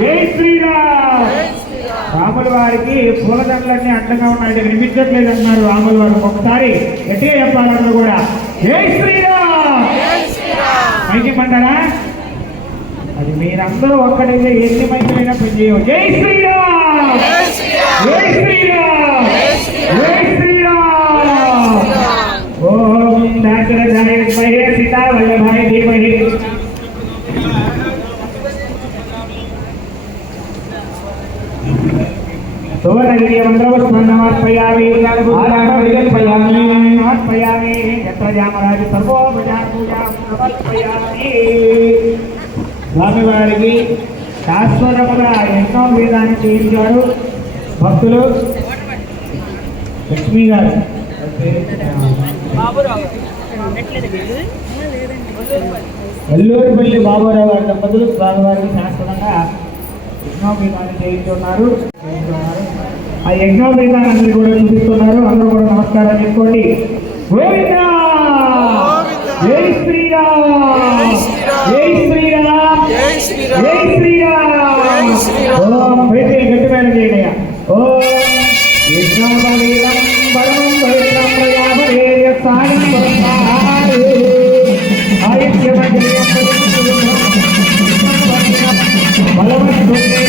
జై శ్రీరామ్. రాముల వారికి పూలదండలన్నీ అడ్డంగా ఉన్నాయి, వినిపించట్లేదు అంటున్నారు రాముల వారు. ఒకసారి గట్టిగా చెప్పాలందరూ కూడా జై శ్రీరామ్. మైకిమంటారా? అది మీరందరూ ఒక్కడైతే ఎన్ని మైకులైనా పని చేయవు. జై శ్రీరామ్ జై శ్రీరామ్ జై శ్రీరామ్. ఓం దాశరథాయ విద్మహే సీతావల్లభాయ ధీమహి. సువర్ణగిరి మంత్రపుష్పన్నమర్పయామి సమర్పయామి. యత్ర జామరాజ సర్వోపచార పూజాం సమర్పయామి. స్వామివారికి శాశ్వతముగా యజ్ఞోపవీతాన్ని చేయించారు భక్తులు. లక్ష్మీ గారు ఎల్లూరిపల్లి బాబురావు గారి దంపతులు స్వామివారికి శాశ్వతంగా యజ్ఞోపవీతాన్ని చేయించున్నారు. ఆ యజ్ఞోపవీతాన్ని అందరూ కూడా చూపిస్తున్నారు. అందరూ కూడా నమస్కారం చేసుకోండి. గోవింద జై శ్రీరామ్ జై శ్రీరామ్ జై శ్రీరామ్. ఓం పైతే గట్టిమైన చేయండి. ఓం యజ్ఞోపవీతం పరమం పవిత్రం ప్రజాపతేయ సాయం వరసాయ ఆయుష్యమగ్రియం బలవద్దుర్గేయ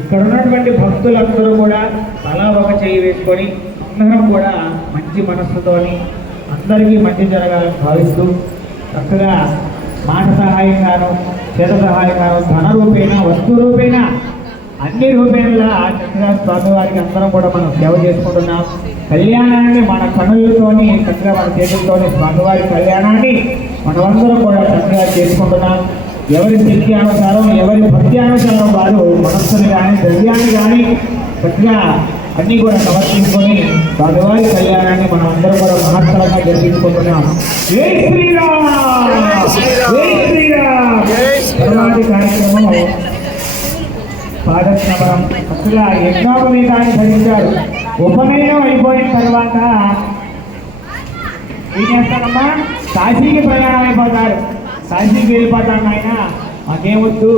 ఇక్కడ ఉన్నటువంటి భక్తులందరూ కూడా తలా ఒక చేయి వేసుకొని అందరం కూడా మంచి మనస్సుతోని అందరికీ మంచి జరగాలని భావిస్తూ చక్కగా మాట సహాయంగాను చేత సహాయంగాను ధన రూపేణ వస్తు రూపేణ అన్ని రూపేణలా చక్కగా స్వామివారికి అందరం కూడా మనం సేవ చేసుకుంటున్నాం. కళ్యాణాన్ని మన కనులతోని చక్కగా మన చేతులతోని స్వామివారి కళ్యాణాన్ని మనమందరం కూడా చక్కగా చేసుకుంటున్నాం. ఎవరి శక్తి అనుసారం ఎవరి భక్తి అనుసారం వారు మనస్సుని కానీ ద్రవ్యాన్ని కానీ చక్కగా అన్నీ కూడా సమర్పించుకొని స్వామివారి కళ్యాణాన్ని మనం అందరం కూడా మహత్తరంగా జరిపించుకుంటున్నాం. జై శ్రీరామ్ జై శ్రీరామ్. తర్వాతి కార్యక్రమం పాదస్నవరం చక్కగా యజ్ఞోపవీతాన్ని ధరించారు. ఉపనయనం అయిపోయిన తర్వాత ఏం చేస్తారమ్మా? కాశీకి ప్రయాణం అయిపోతారు. కాశీకి వెళ్ళిపోతాను ఆయన మాకేమొద్దు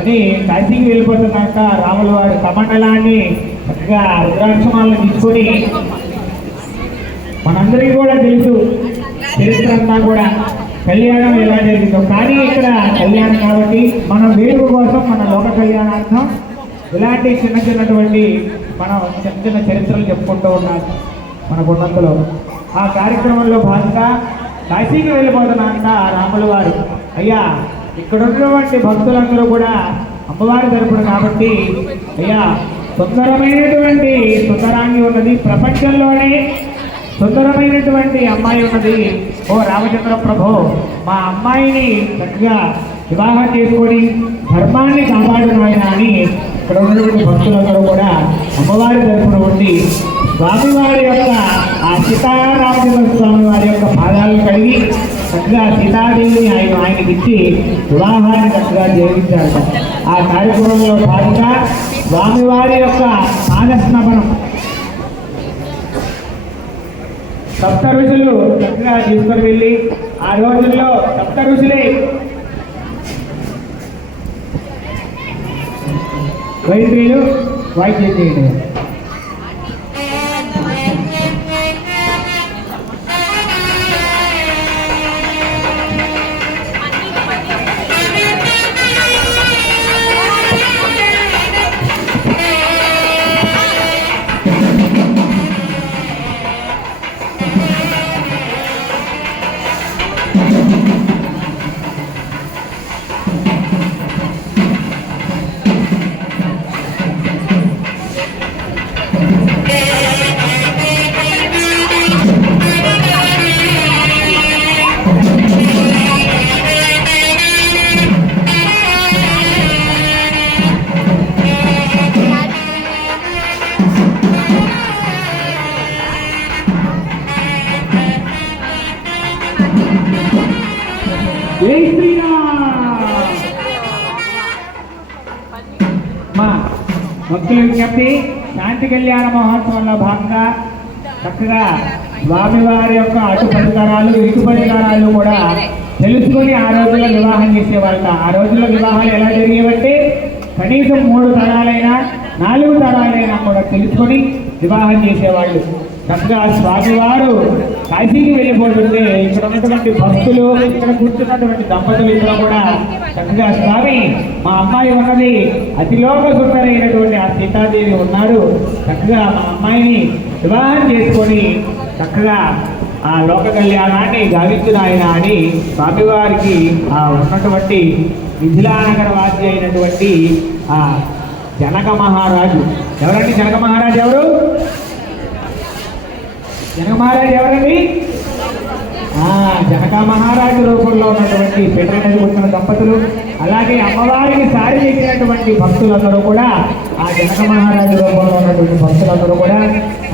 అని కాశీకి వెళ్ళిపోతున్నాక రాముల వారి కమండలాన్ని చక్కగా రుద్రాక్షమాలను తీసుకొని మనందరికీ కూడా తెలుసు చరిత్ర అంతా కూడా కళ్యాణం ఎలా జరిగిందో. కానీ ఇక్కడ కళ్యాణం కాబట్టి మన వేడుక కోసం మన లోక కళ్యాణార్థం ఇలాంటి చిన్నటువంటి మనం చిన్న చరిత్రలు చెప్పుకుంటూ ఉన్నాం మన గుణంతలో. ఆ కార్యక్రమంలో భాగంగా కాశీకి వెళ్ళిపోతున్నంట రాముల వారు. అయ్యా, ఇక్కడ ఉన్నటువంటి భక్తులందరూ కూడా అమ్మవారి తరపున కాబట్టి అయ్యా సుందరమైనటువంటి సుందరాంగి ఉన్నది, ప్రపంచంలోనే సుందరమైనటువంటి అమ్మాయి ఉన్నది. ఓ రామచంద్ర ప్రభో, మా అమ్మాయిని చక్కగా వివాహం చేసుకొని ధర్మాన్ని కాపాడునాయన అని ఇక్కడ ఉన్నటువంటి భక్తులందరూ కూడా అమ్మవారి తరపున ఉండి స్వామివారి యొక్క ఆ సీతారామచంద్ర స్వామి వారి యొక్క పాదాలను కడిగి చక్కగా సీతాదేవిని ఆయనకి ఇచ్చి వివాహాన్ని చక్కగా జరిగించారట. ఆ కార్యక్రమంలో భాగంగా స్వామివారి యొక్క పాదస్నపనం సప్త ఋషులు చక్కగా తీసుకొని వెళ్ళి ఆ రోజుల్లో సప్త ఋషులే వైద్యులు వాయిద్యం చేయండి. జై శ్రీరామ్. మా భక్తుల విజ్ఞప్తి, శాంతి కళ్యాణ మహోత్సవంలో భాగంగా చక్కగా స్వామివారి యొక్క అటు పరికరాలు ఇటు పరికరాలు కూడా తెలుసుకొని ఆ రోజుల్లో వివాహం చేసేవాళ్ళ. ఆ రోజుల్లో వివాహాలు ఎలా జరిగేవంటే కనీసం 3 తరాలైనా 4 తరాలైనా కూడా తెలుసుకొని వివాహం చేసేవాళ్ళు. చక్కగా స్వామివారు కాశీకి వెళ్ళిపోతుంటే ఇక్కడ ఉన్నటువంటి భక్తులు, ఇక్కడ కూర్చున్నటువంటి దంపతులు ఇక్కడ కూడా చక్కగా స్వామి, మా అమ్మాయి ఉన్నది, అతిలోక సుందరైనటువంటి ఆ సీతాదేవి ఉన్నారు, చక్కగా మా అమ్మాయిని వివాహం చేసుకొని చక్కగా ఆ లోక కళ్యాణాన్ని గావించునాయన అని స్వామివారికి ఆ ఉన్నటువంటి మిథిలానగర వాసి అయినటువంటి ఆ జనక మహారాజు. ఎవరండి జనక మహారాజు? ఎవరు జనక మహారాజు? ఎవరండి? జనక మహారాజు రూపంలో ఉన్నటువంటి పెట్రోల్ వచ్చిన దంపతులు, అలాగే అమ్మవారికి సారి చేసినటువంటి భక్తులందరూ కూడా ఆ జనక మహారాజు రూపంలో ఉన్నటువంటి భక్తులందరూ కూడా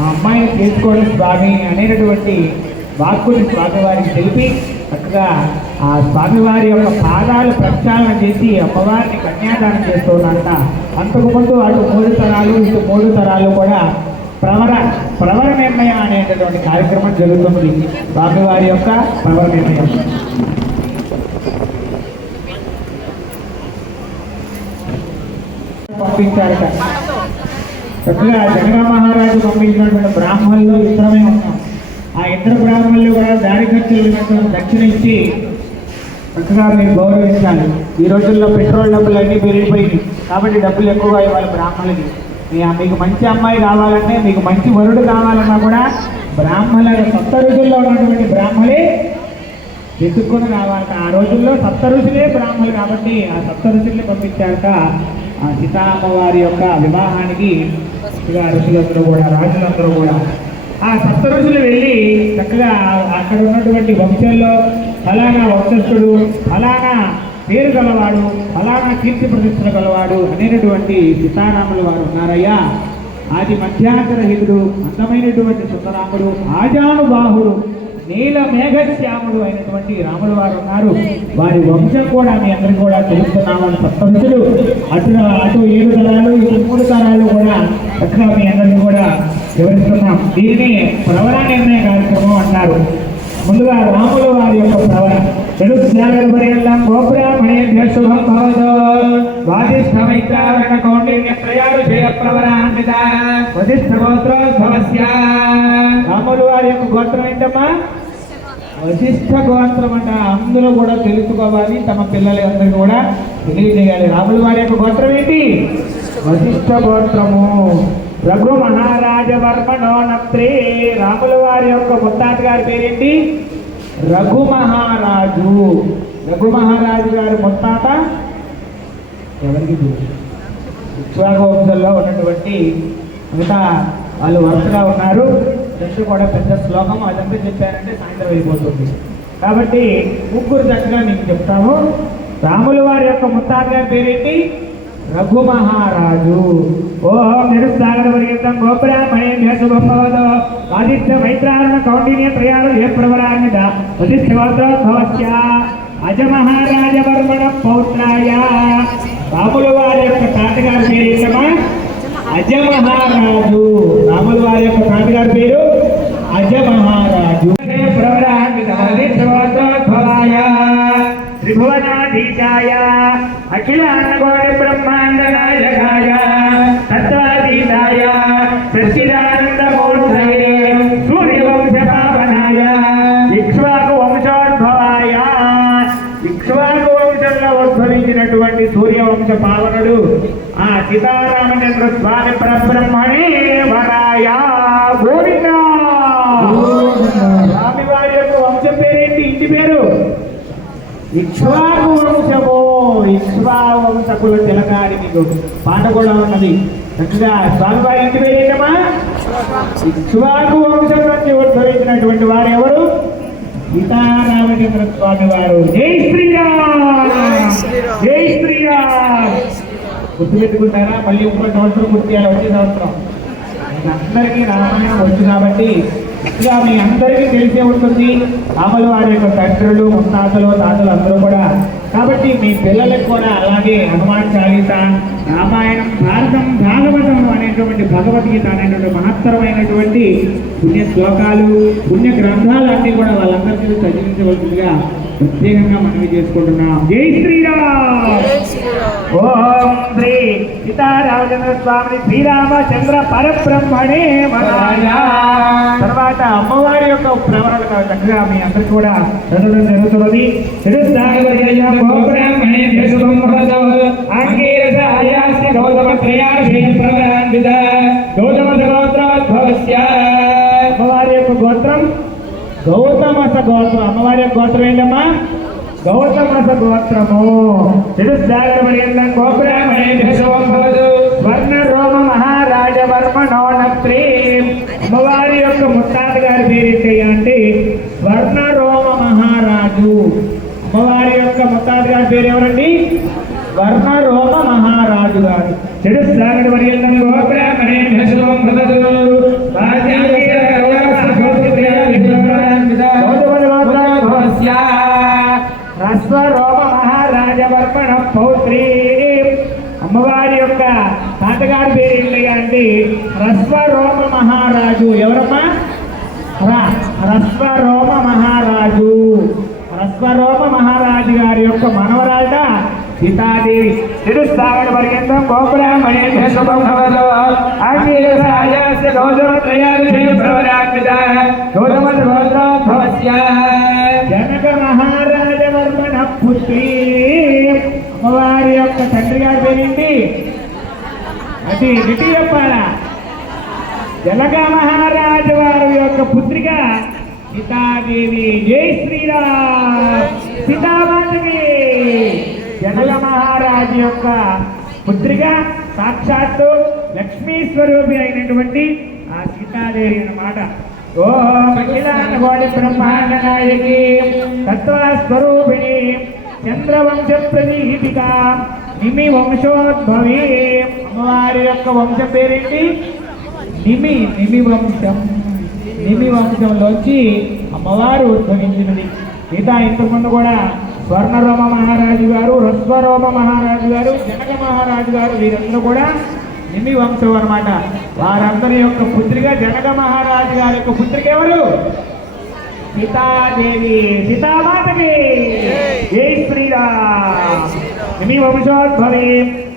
ఆ అమ్మాయిని చేసుకోండి స్వామి అనేటటువంటి వాక్కుని స్వామివారికి తెలిపి చక్కగా ఆ స్వామివారి యొక్క పాదాలు ప్రక్షాళన చేసి అమ్మవారిని కన్యాదానం చేస్తున్నారట. అంతకు ముందు అటు 3 తరాలు ఇటు 3 తరాలు కూడా ప్రవర నిర్ణయం అనేటటువంటి కార్యక్రమం జరుగుతుంది. స్వామివారి యొక్క ప్రవర నిర్ణయం పంపించారట. చక్కగా జనక మహారాజు పంపించినటువంటి బ్రాహ్మణులు ఇద్దరమే ఉన్నాం. ఆ ఇద్దరు బ్రాహ్మణులు కూడా దారి ఖర్చులు దక్షిణ ఇచ్చి చక్కగా మీరు గౌరవించాలి. ఈ రోజుల్లో పెట్రోల్ డబ్బులు అన్నీ పెరిగిపోయింది కాబట్టి డబ్బులు ఎక్కువగా ఇవ్వాలి బ్రాహ్మణులకి. మీకు మంచి అమ్మాయి కావాలంటే, మీకు మంచి వరుడు కావాలన్నా కూడా బ్రాహ్మణుల సప్త ఋషుల్లో ఉన్నటువంటి బ్రాహ్మణులే వెతుక్కుని రావాలట. ఆ రోజుల్లో సప్త ఋషులే బ్రాహ్మణులు కాబట్టి ఆ సప్త ఋషుల్ని పంపించాక ఆ సీతారామవారి యొక్క వివాహానికి ఋషులందరూ కూడా, రాజులందరూ కూడా ఆ సప్త ఋషులు వెళ్ళి చక్కగా అక్కడ ఉన్నటువంటి వంశంలో ఫలానా వంశస్థుడు, ఫలానా పేరు గలవాడు, ఫలానా కీర్తి ప్రతిష్టలు గలవాడు అనేటటువంటి సీతారాములు వారు ఉన్నారయ్యా. ఆది మధ్యాంతరహితుడు, అందమైనటువంటి సుందరాముడు, ఆజానుబాహుడు, నీల మేఘశ్యాముడు అయినటువంటి రాముల వారు ఉన్నారు. వారి వంశం కూడా మీ అందరికీ కూడా తెలుస్తున్నామని సప్తఋషులు అటు 7 తరాలు ఇటు 3 తరాలు కూడా చక్కగా మీ అందరికీ కూడా వివరిస్తున్నాం. దీనిని ప్రవర నిర్ణయ కార్యక్రమం అంటారు. ముందుగా రాముల వారి యొక్క ప్రవర శుభం భవతో వాదిష్ఠమైత్రావరణ కౌండిన్య త్రయాలు జయ ప్రవరాన్విత వదిష్ఠ గోత్రోద్భవస్య. రాముల వారి యొక్క గోత్రం ఏంటమ్మా? వశిష్ఠ గోత్రం అంట. అందరూ కూడా తెలుసుకోవాలి, తమ పిల్లలందరికీ కూడా తెలియజేయాలి. రాముల వారి యొక్క గోత్రం ఏంటి? వశిష్ఠ గోత్రము రఘు మహారాజ వర్మణోనత్రే. రాముల వారి యొక్క ముత్తాత గారి పేరేంటి? రఘు మహారాజు. రఘు మహారాజు గారి ముత్తాత ఎవరికి? ఇక్ష్వాకు వంశంలో ఉన్నటువంటి మిగతా వాళ్ళు వరుసగా ఉన్నారు. రెండు కూడా పెద్ద శ్లోకం, అదంతా చెప్పారంటే సాయంత్రం అయిపోతుంది. కాబట్టి ముగ్గురు చక్కగా మీకు చెప్తాము. రాముల వారి యొక్క ముత్తాత గారి పేరేంటి? రఘు మహారాజు. ఓం నిరుత్సాగర పర్యంతం గోబ్రాహ్మణేభ్యో శుభం భవతు. ఆదిత్య మైత్రారణ కౌండిన్య త్రయాలు ఏ ప్రవరాన్విత వశిష్ఠగోత్రోద్భవస్య అజ మహారాజ వర్మణ పౌత్రాయ. రాముల వారి యొక్క తాతగారి పేరు ఏంటమ్మా? అజ మహారాజు. రాముల వారి యొక్క తాతగారి పేరు అజ మహారాజు. ప్రవరాన్విత వశిష్ఠగోత్రోద్భవాయ త్రిభువనాధీశాయ అఖిలాండకోటి బ్రహ్మాండ నాయకాయ తత్వాతీతాయ సచ్చిదానందమూర్తయే సూర్యవంశ పావనాయ ఇక్ష్వాకు వంశోద్భవాయ. ఇక్ష్వాకు వంశంలో ఉద్భవించినటువంటి సూర్యవంశ పావనుడు ఆ సీతారామచంద్ర స్వామి పరబ్రహ్మణే వరాయ. గోవింద. స్వామివారి యొక్క వంశం పేరేంటి? ఇంటి పేరు ఇక్ష్వాకు వంశము. ఇక్ష్వాకు వంశకుల తిలకారి మీకు పాట కూడా ఉన్నది. చక్కగా స్వామివారి ఇంటి పేరు ఏంటమ్మా? ఇక్ష్వాకు వంశం నుంచి ఉద్భవించినటువంటి వారు ఎవరు? సీతారామచంద్ర స్వామి వారు. జై శ్రీరామ్, జై శ్రీరామ్. గుర్తుపెట్టుకుంటారా? మళ్ళీ ఇంకో సంవత్సరం గుర్తు చేయాలి. వచ్చే సంవత్సరం అందరికీ రామాయణం వచ్చు కాబట్టి ఇంకా మీ అందరికీ తెలిసే ఉంటుంది. రాముల వారి యొక్క తండ్రులు, ముత్తాతలు, తాతలు అందరూ కూడా. కాబట్టి మీ పిల్లలకు కూడా అలాగే హనుమాన్ చాలీస, రామాయణం, భారతం, భాగవతం అనేటువంటి భగవద్గీత అనేటువంటి మహత్తరమైనటువంటి పుణ్య శ్లోకాలు, పుణ్య గ్రంథాలు అన్నీ కూడా వాళ్ళందరికీ చదివించవలసిందిగా ప్రత్యేకంగా మనవి చేసుకుంటున్నాం. జై శ్రీరామ్. ఓం శ్రీ సీతారామచంద్ర స్వామి శ్రీరామచంద్ర పరబ్రహ్మణే వరాయ. తర్వాత అమ్మవారి యొక్క ప్రవరణ చక్కగా మీ అందరికీ కూడా చదవడం జరుగుతున్నది. అమ్మవారి యొక్క గోత్రం గౌతమస గోత్రం. అమ్మవారి యొక్క గోత్రం ఏంటమ్మా? గౌతమస గోత్రము. స్వర్ణ రోమ మహారాజ వర్మణోనత్రే. అమ్మవారి యొక్క ముత్తాత గారి పేరు అంటే స్వర్ణ రోమ మహారాజు. అమ్మవారి యొక్క ముత్తాత గారి పేరు ఎవరండి? స్వర్ణ రోమ మహారాజు గారు. చెడుసాగర పర్యంతం గోబ్రాహ్మణే రస్వరోమ మహారాజ వర్మణ పౌత్రి. అమ్మవారి యొక్క తాతగారి పేరు ఏంటి అంటే రస్వరోమ మహారాజు. ఎవరమ్మా? రస్వరోమ మహారాజు. రస్వరోమ మహారాజు గారి యొక్క మనవరాట సీతాదేవి. తిరుస్తాగడ పర్యంతం గోబ్రాహ్మణే శుభం భవతు. జనక మహారాజ వర్మణ పుత్రి. అమ్మవారి యొక్క తండ్రి గారి పేరేంటి? అది గట్టి చెప్పాలా? జనక మహారాజు వారి యొక్క పుత్రిక సీతాదేవి. జై శ్రీరామ్. సీతామాతకి. జనక మహారాజు యొక్క పుత్రిక సాక్షాత్తు లక్ష్మీ స్వరూపి అయినటువంటి ఆ సీతాదేవి అన్నమాట. ఓం అఖిలాండకోటి బ్రహ్మాండ నాయకి తత్వస్వరూపిణి చంద్రవంశ ప్రదీపిక నిమి వంశోద్భవి. అమ్మవారి యొక్క వంశం పేరేంటి? నిమి. నిమి వంశం. నిమి వంశంలోంచి అమ్మవారు ఉద్భవించినది. మిగతా ఇంతకుముందు కూడా స్వర్ణరోమ మహారాజు గారు, రస్వరోమ మహారాజు గారు, జనక మహారాజు గారు వీరందరూ కూడా నిమి వంశం అన్నమాట. వారందరి యొక్క పుత్రిక జనక మహారాజు గారి యొక్క పుత్రిక ఎవరు? సీతాదేవి. సీతామాతకి. జై శ్రీరామ్. నిమి వంశోద్భవి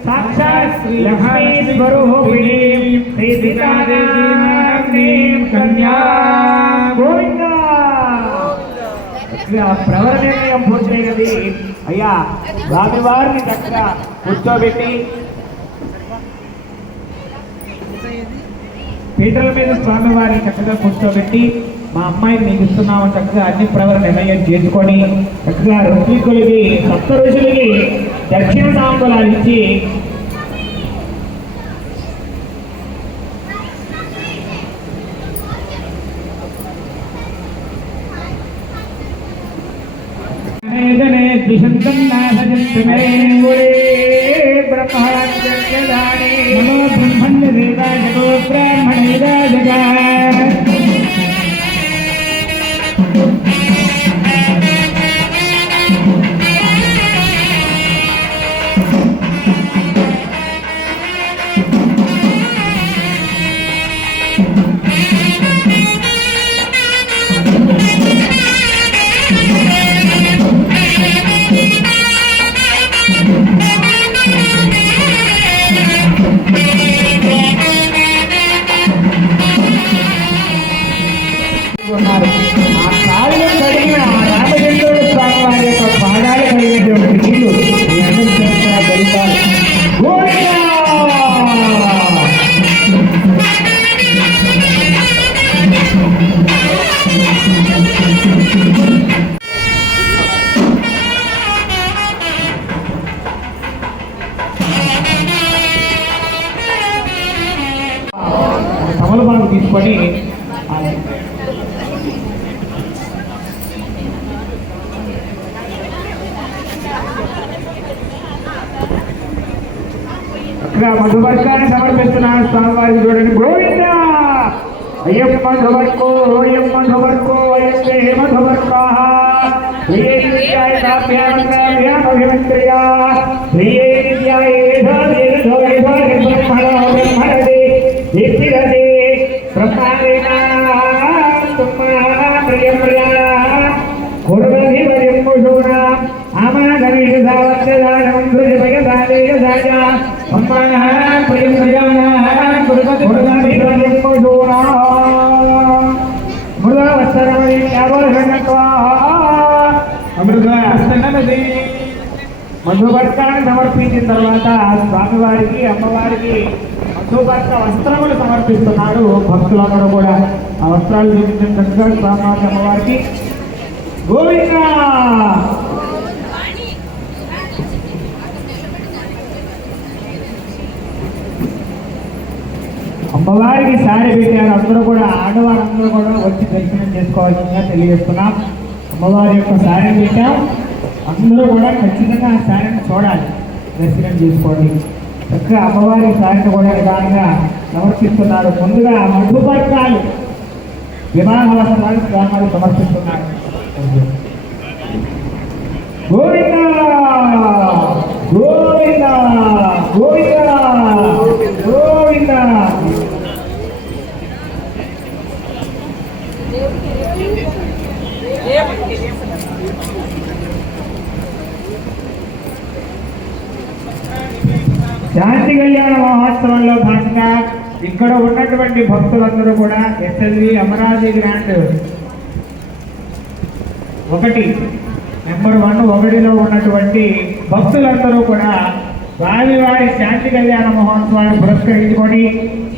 సాక్షాత్ లక్ష్మీ స్వరూపిణి శ్రీ సీతాదేవి కన్యా. గోవింద. ప్రవర నిర్ణయం పూర్తయినది. అయ్యా స్వామివారిని చక్కగా కూర్చోబెట్టి పీటల మీద స్వామివారిని చక్కగా కూర్చోబెట్టి మా అమ్మాయిని నీకు ఇస్తున్నామని చక్కగా అన్ని ప్రవర నిర్ణయం చేసుకొని చక్కగా ఋత్వికులకి సప్త ఋషులకి దక్షిణ తాంబూలాలు ఇచ్చి ब्रह्मण्य देवाय తమలపాకు తీసుకొని అక్కడ మధువర్గాన్ని సమర్పిస్తున్నాను స్వామివారికి. చూడండి, గోవింద అయ్యం మధువర్కో అయ్యం మధువర్కో అయ్యే మధువర్కా మధువర్కాన్ని సమర్పించిన తర్వాత స్వామివారికి అమ్మవారికి మధువర్క వస్త్రములు సమర్పిస్తున్నారు భక్తులందరూ కూడా. ఆ వస్త్రాలు చూపించిన చక్కగా స్వామివారికి అమ్మవారికి గోవింద. అమ్మవారికి సారి పెట్టారు. అందరూ కూడా ఆడవారందరూ కూడా వచ్చి దర్శనం చేసుకోవాల్సిందిగా తెలియజేస్తున్నాం. అమ్మవారి యొక్క సారి పెట్టాం, అందరూ కూడా ఖచ్చితంగా ఆ సారిని చూడాలి, దర్శనం చేసుకోండి. చక్కగా అమ్మవారి సారిని కూడా విధానంగా సమర్పిస్తున్నారు. ముందుగా మధుపర్కాలు వివాహ వస్త్రాలు స్వామివారు సమర్పిస్తున్నారు. గోవింద గోవింద గోవింద గోవింద. శాంతి కళ్యాణ మహోత్సవంలో భాగంగా ఇక్కడ ఉన్నటువంటి భక్తులందరూ కూడా ఎస్ఎల్వి అమరావతి గ్రాండ్ 1 ఉన్నటువంటి భక్తులందరూ కూడా స్వామివారి శాంతి కళ్యాణ మహోత్సవాన్ని పురస్కరించుకొని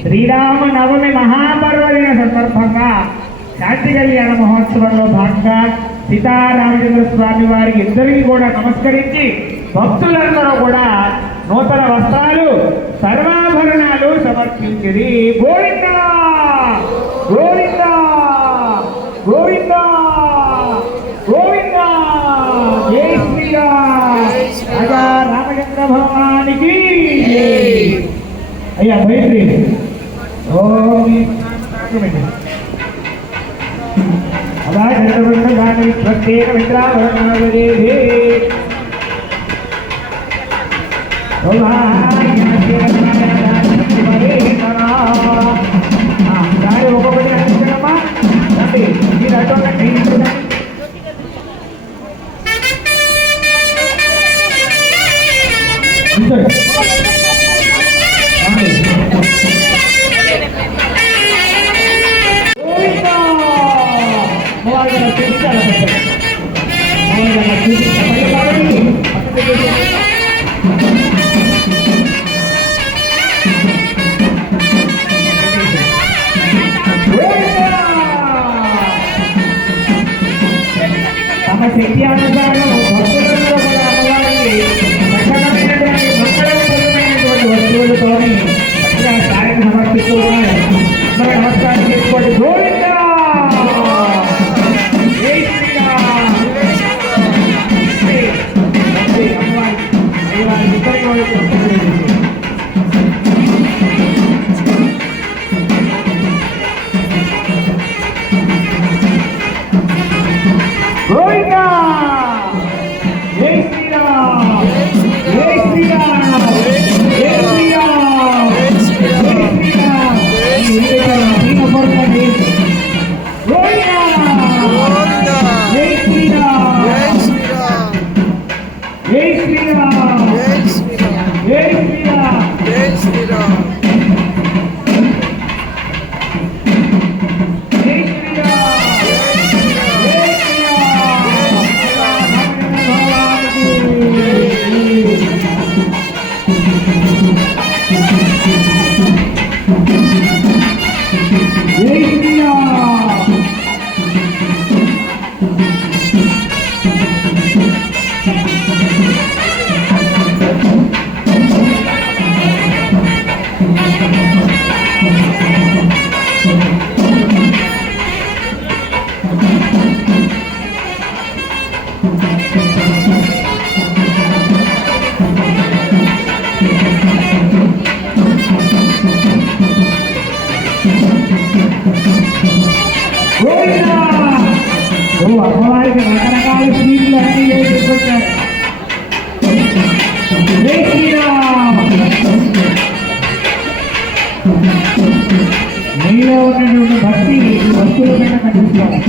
శ్రీరామ నవమి మహాపర్వదిన సందర్భంగా శాంతి కళ్యాణ మహోత్సవంలో భాగంగా సీతారామచంద్ర స్వామి వారికి ఇద్దరికి కూడా నమస్కరించి భక్తులందరూ కూడా నూతన వస్త్రాలు సర్వాభరణాలు సమర్పించింది. గోవింద గోవింద గోవింద గోవింద. జై శ్రీరామ్. రాజా రామచంద్ర భగవానికి అయ్యా మైత్రి. అలా చంద్రబృందాన్ని ప్రత్యేక మిత్రాభరణాలు ఒక్కొక్కటి అనుకుంటామా రండి. మీరు అటువంటి చూసి శక్తి అనుసారం భక్తులందరూ కూడా అమ్మవారికి రకమైనటువంటి మంగళప్రదమైనటువంటి వస్తువులతోని సాయం సమర్పిస్తూ ఉన్నారు. మరి నమస్కారం చేసుకోండి. గోవిందా జై శ్రీరామ్. అమ్మవారి గోవిందా జై శ్రీరామ్. జై శ్రీరామ్. జై శ్రీరామ్. జై శ్రీరామ్. గోవిందా జై శ్రీరామ్. జై శ్రీరామ్. జై శ్రీరామ్. జై శ్రీరామ్. అమ్మవారికి రకరకాల స్వీట్లు అన్ని చేసుకొచ్చారు. జై శ్రీరామ్. మీలో ఉన్నటువంటి భక్తి వస్తువుల మీద కనిపిస్తారు.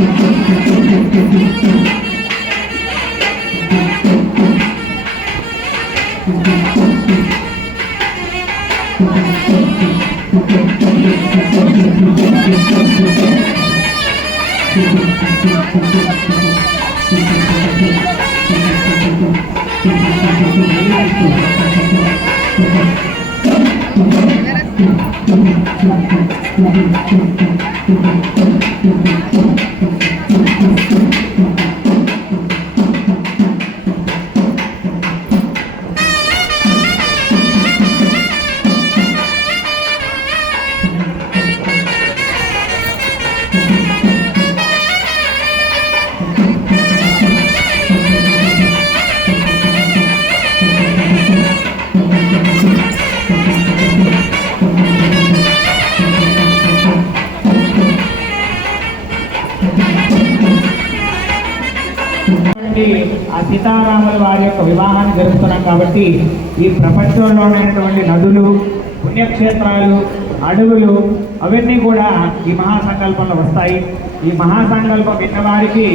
ఆ సీతారాముల వారి యొక్క వివాహాన్ని జరుపుతున్నాం కాబట్టి ఈ ప్రపంచంలో ఉన్నటువంటి నదులు, పుణ్యక్షేత్రాలు, అడవులు అవన్నీ కూడా ఈ మహాసంకల్పంలో వస్తాయి. ఈ మహాసంకల్పం విన్న వారికి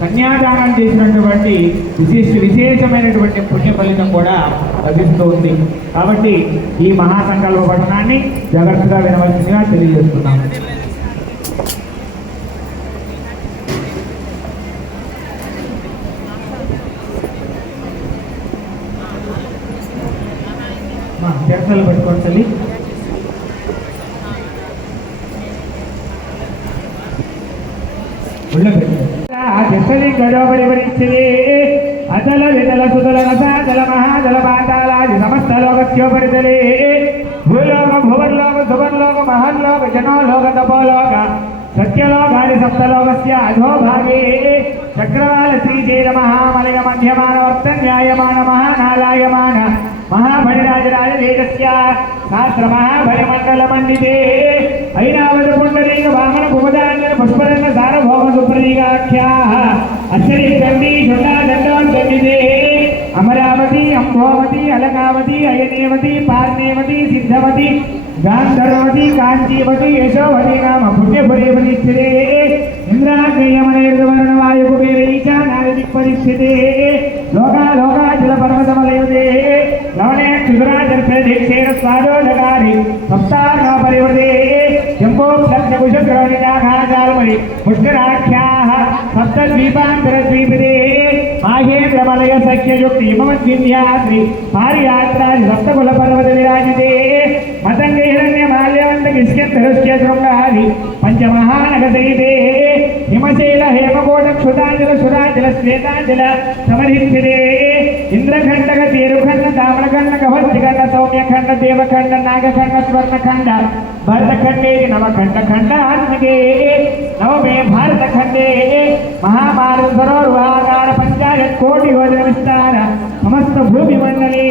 కన్యాదానం చేసినటువంటి విశేషమైనటువంటి పుణ్య ఫలితం కూడా లభిస్తూ ఉంది. కాబట్టి ఈ మహాసంకల్ప పఠనాన్ని జాగ్రత్తగా వినవలసిందిగా తెలియజేస్తున్నాము. చర్చలు పెట్టుకోండి తల్లి. అచల వితల సుతల రసాచల మహాజల పాతాళాది సమస్త లోకస్యోపరితలే భూలోక భువర్లోక సువర్లోక మహర్లోక జనోలోక తపోలోక సత్యలోకాది సప్తలోకస్య అధోభాగే చక్రవాల శ్రీశైల మహామలయ మధ్యమాన వర్తన్యాయమాన మహానాలాయమాన మహాభడిరాజరాజ దేశస్య శాస్త్ర మహాభయమండల మండితే ఐరావత పుండరీక వామన భుమదాంజన పుష్పరత్న సార్వభౌమ సుప్రదీకాఖ్యా అక్షరీ చండీ షుండా దండోన్నితే అమరావతి అంబోవతి అలకావతి అయనేవతి పార్నేవతి సిద్ధవతి గాంధర్వతి కాంచీవతి యశోవతి నామ పుణ్యపురేవతి స్థితే ఇంద్రాగ్రయమనైర్వర్ణ వాయుకుబేరైచానాది దిక్పరిస్థితే లోకాలోకాచల పర్వతమలయుతే లవనే క్షుద్రాచర్పేక్షేణ స్వాదోదకారి సప్తార పరివృతే శంభోక్షకుశగ్రవనిజాఘాచాల్మణి పుష్కరాఖ్యాః సప్తద్వీపాంతరద్వీపితే మాహేంద్రమలయ సఖ్యయుక్తి హిమవద్వింధ్యాద్రి పారియాత్రాది సప్తకుల పర్వత విరాజితే మతంగ హిరణ్య మాల్యవంత కిష్కింధరుష్య శృంగాది పంచమహానగ సైతే హిమ హిమశైల హేమకోట క్షుదాంజల సురాంజల శ్వేతాంజల సమరిష్ఠిదే ఇంద్రఖండక తేరుఖండ దామనఖండ కవర్తిఖండ సౌమ్యఖండ దేవఖండ నాగఖండ స్వర్ణఖండ భరతఖండే నవఖండ ఖండాత్మకే నవమే భారతఖండే మహాభారత సరోర్వాగాఢ పంచాయత్ కోటి యోజన విస్తార సమస్త భూమి మండలే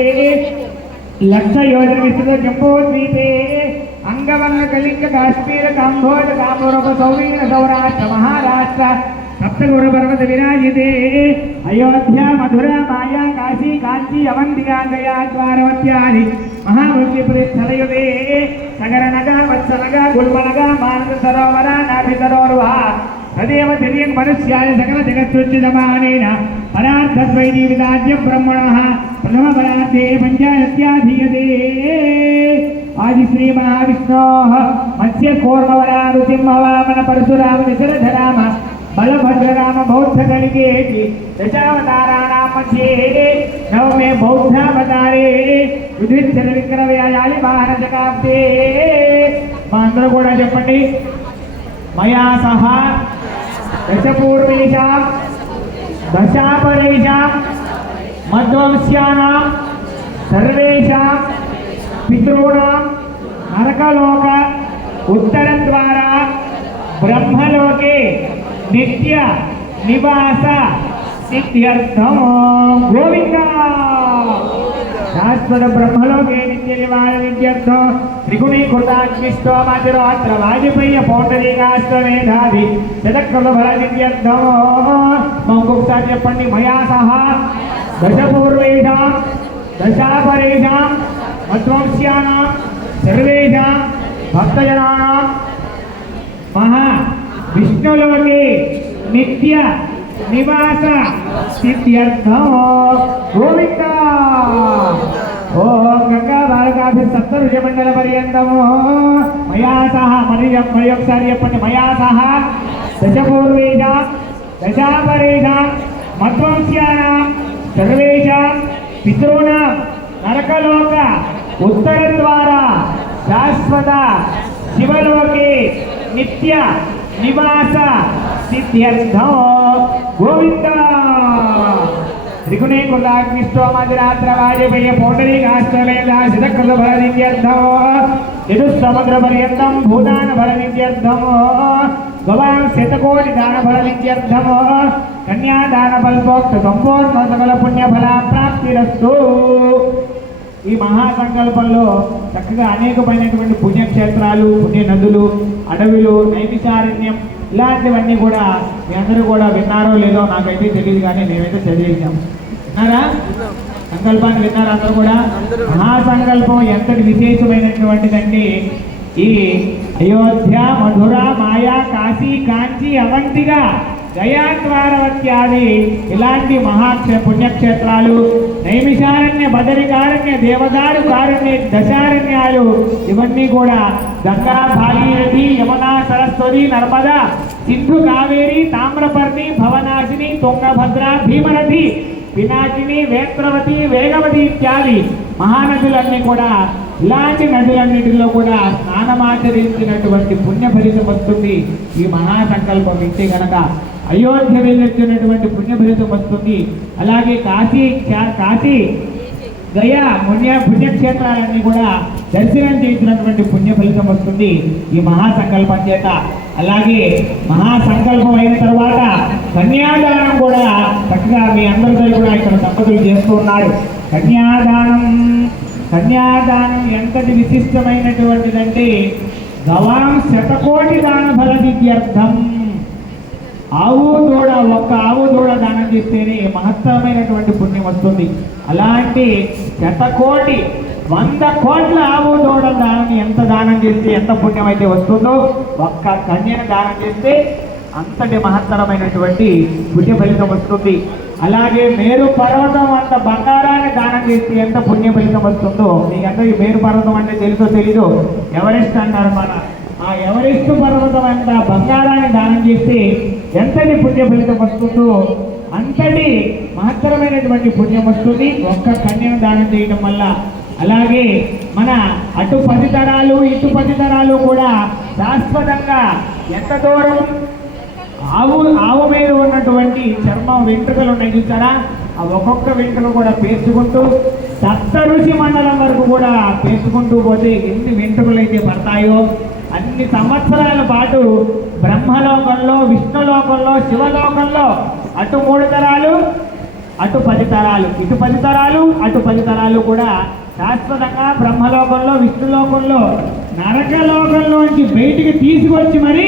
లక్ష యోజన విస్తృత జంబోద్వీపే అంగవల్ల కళింగ కాశ్మీర కాంబోజ కామరూప సౌరీణ సౌరాష్ట్ర మహారాష్ట్ర సప్తగురు పర్వత విరాజితే అయోధ్య మధుర మాయా కాశీ కాంచీ అవంతిగా గయా ద్వారవత్యాది మహావృత్తిపురి స్థలయుదే నగరనగ వత్సనగ గుల్మనగ మానస సరోవర నాభి సరోర్వా తదేవ తిర్యం మనుష్యాయ సకల జగత్సృష్టిజమానేన పరార్థద్వైతీ విదాజ్య బ్రహ్మణః ప్రథమ పరార్థే పంచాయత్యాధీయతే ఆది శ్రీ మహావిష్ణోః మత్స్య కూర్మవరా నృసింహవామన పరశురామ నిశరధరామ బలభద్రరామ బౌద్ధ కలిగేటి దశావతారాణాం మధ్యే నవమే బౌద్ధావతారే యుధిష్ఠిర విక్రమయాలి వాహన శకాబ్దే మా అందరూ కూడా చెప్పండి మయా సహ దశపూర్వేషాం దశాపరేషాం మధ్వంస్యానాం సర్వేషాం పితॄణాం నరకలోక ఉత్తరద్వారా బ్రహ్మలోకే నిత్య నివాస సిద్ధ్యర్థం గోవిందా శాశ్వత బ్రహ్మలోకే నిత్య నివాస సిద్ధ్యర్థం త్రిగుణీకృతాగ్నిష్టోమతిరోత్ర వాజపేయ పౌండరీకాష్టమేధాది శతకృత ఫల సిద్ధ్యర్థం ఇంకొకసారి చెప్పండి మయా సహ దశపూర్వేషాం దశాపరేషాం మధ్వంస్యానాం సర్వేషాం భక్తజనానాం మహా విష్ణులోకే నిత్య నివాస సిద్ధ్యర్థం గోవిందా ఓం గంగా బాలకాభి సప్త ఋషిమండల పర్యంతము మయా సహ మరి ఒకసారి చెప్పండి మయా సహ దశపూర్వేషాం దశాపరేషాం మధ్వంస్యానాం సర్వేషాం పితॄణాం నరకలోక ఉత్తరద్వారా శాశ్వత శివలోకే నిత్య నివాస సిద్ధ్యర్థం గోవిందా త్రిగుణీకృతాగ్నిష్టోమతిరాత్ర వాజపేయ పౌండరీకాష్టమేధ శతకృత ఫల సిద్ధ్యర్థం యదుసముద్ర పర్యంతం భూదాన ఫల సిద్ధ్యర్థం గవాం శతకోటి దాన ఫల సిద్ధ్యర్థం కన్యాదాన ఫల్పోక్త సంపూర్ణ సకల పుణ్య ఫల ప్రాప్తిరస్తు. ఈ మహాసంకల్పంలో చక్కగా అనేకమైనటువంటి పుణ్యక్షేత్రాలు పుణ్య నదులు అడవులు నైమిషారణ్యం ఇలాంటివన్నీ కూడా మీ అందరూ కూడా విన్నారో లేదో నాకైతే తెలియదు, కానీ మేమైతే చదివేసాం. విన్నారా? సంకల్పాన్ని విన్నారా అందరూ కూడా? మహాసంకల్పం ఎంతటి విశేషమైనటువంటిదంటే ఈ అయోధ్య మధుర మాయా కాశీ కాంచీ అవంతిగా గయాద్వారవత్యాది ఇలాంటి పుణ్యక్షేత్రాలు నైమిషారణ్య బదరికారణ్య దేవదారు కారణ్య దశారణ్యాలు ఇవన్నీ కూడా గంగా భాగీరథి యమునా సరస్వతి నర్మదా సింధు కావేరి తామ్రపర్ణి భవనాశిని తుంగభద్ర భీమనది పినాకిని వేత్రవతి వేగవతి ఇత్యాది మహానదులన్నీ కూడా ఇలాంటి నదులన్నిటిలో కూడా స్నానమాచరించినటువంటి పుణ్య ఫలితం వస్తుంది. ఈ మహాసంకల్పం వింటే గనక అయోధ్య వెళ్ళొచ్చినటువంటి పుణ్య ఫలితం వస్తుంది. అలాగే కాశీ గయా పుణ్యక్షేత్రాలన్నీ కూడా దర్శనం చేసినటువంటి పుణ్య ఫలితం వస్తుంది ఈ మహాసంకల్పం చేత. అలాగే మహాసంకల్పం అయిన తర్వాత కన్యాదానం కూడా చక్కగా మీ అందరితో కూడా ఇక్కడ దంపతులు చేస్తూ ఉన్నారు. కన్యాదానం ఎంతటి విశిష్టమైనటువంటిదంటే గవాం శతకోటి దాన ఫల సిద్ధ్యర్థం. ఆవు దూడ ఒక్క ఆవు దూడ దానం చేస్తేనే మహత్తరమైనటువంటి పుణ్యం వస్తుంది. అలాంటి శతకోటి 100 కోట్ల ఆవు దూడ దానం ఎంత దానం చేస్తే ఎంత పుణ్యం అయితే వస్తుందో ఒక్క కన్యను దానం చేస్తే అంతటి మహత్తరమైనటువంటి పుణ్య ఫలితం వస్తుంది. అలాగే మేరు పర్వతం అంత బంగారాన్ని దానం చేస్తే ఎంత పుణ్య ఫలితం వస్తుందో మీకు అందరికీ మేరు పర్వతం అంటే తెలుసో తెలీదు, ఎవరెస్ట్ అంటారు. ఆ ఎవరెస్ట్ పర్వతం అంత బంగారాన్ని దానం చేస్తే ఎంతటి పుణ్య ఫలితం వస్తుందో అంతటి మహత్తరమైనటువంటి పుణ్యం వస్తుంది ఒక్క కన్యను దానం చేయడం వల్ల. అలాగే మన అటు 10 తరాలు ఇటు 10 తరాలు కూడా శాశ్వతంగా ఎంత దూరం ఆవు మీద ఉన్నటువంటి చర్మం వెంట్రుకలు ఉన్నాయి చూసారా, ఆ ఒక్కొక్క వెంట్రుక కూడా పేర్చుకుంటూ సప్త ఋషి మండలం వరకు కూడా పేర్చుకుంటూ పోతే ఎన్ని వెంట్రుకలు అయితే పడతాయో అన్ని సంవత్సరాల పాటు బ్రహ్మలోకంలో, విష్ణులోకంలో, శివలోకంలో అటు 3 తరాలు అటు 10 తరాలు, ఇటు 10 తరాలు అటు 10 తరాలు కూడా శాశ్వతంగా బ్రహ్మలోకంలో, విష్ణులోకంలో, నరకలోకంలోంచి బయటికి తీసుకొచ్చి మరి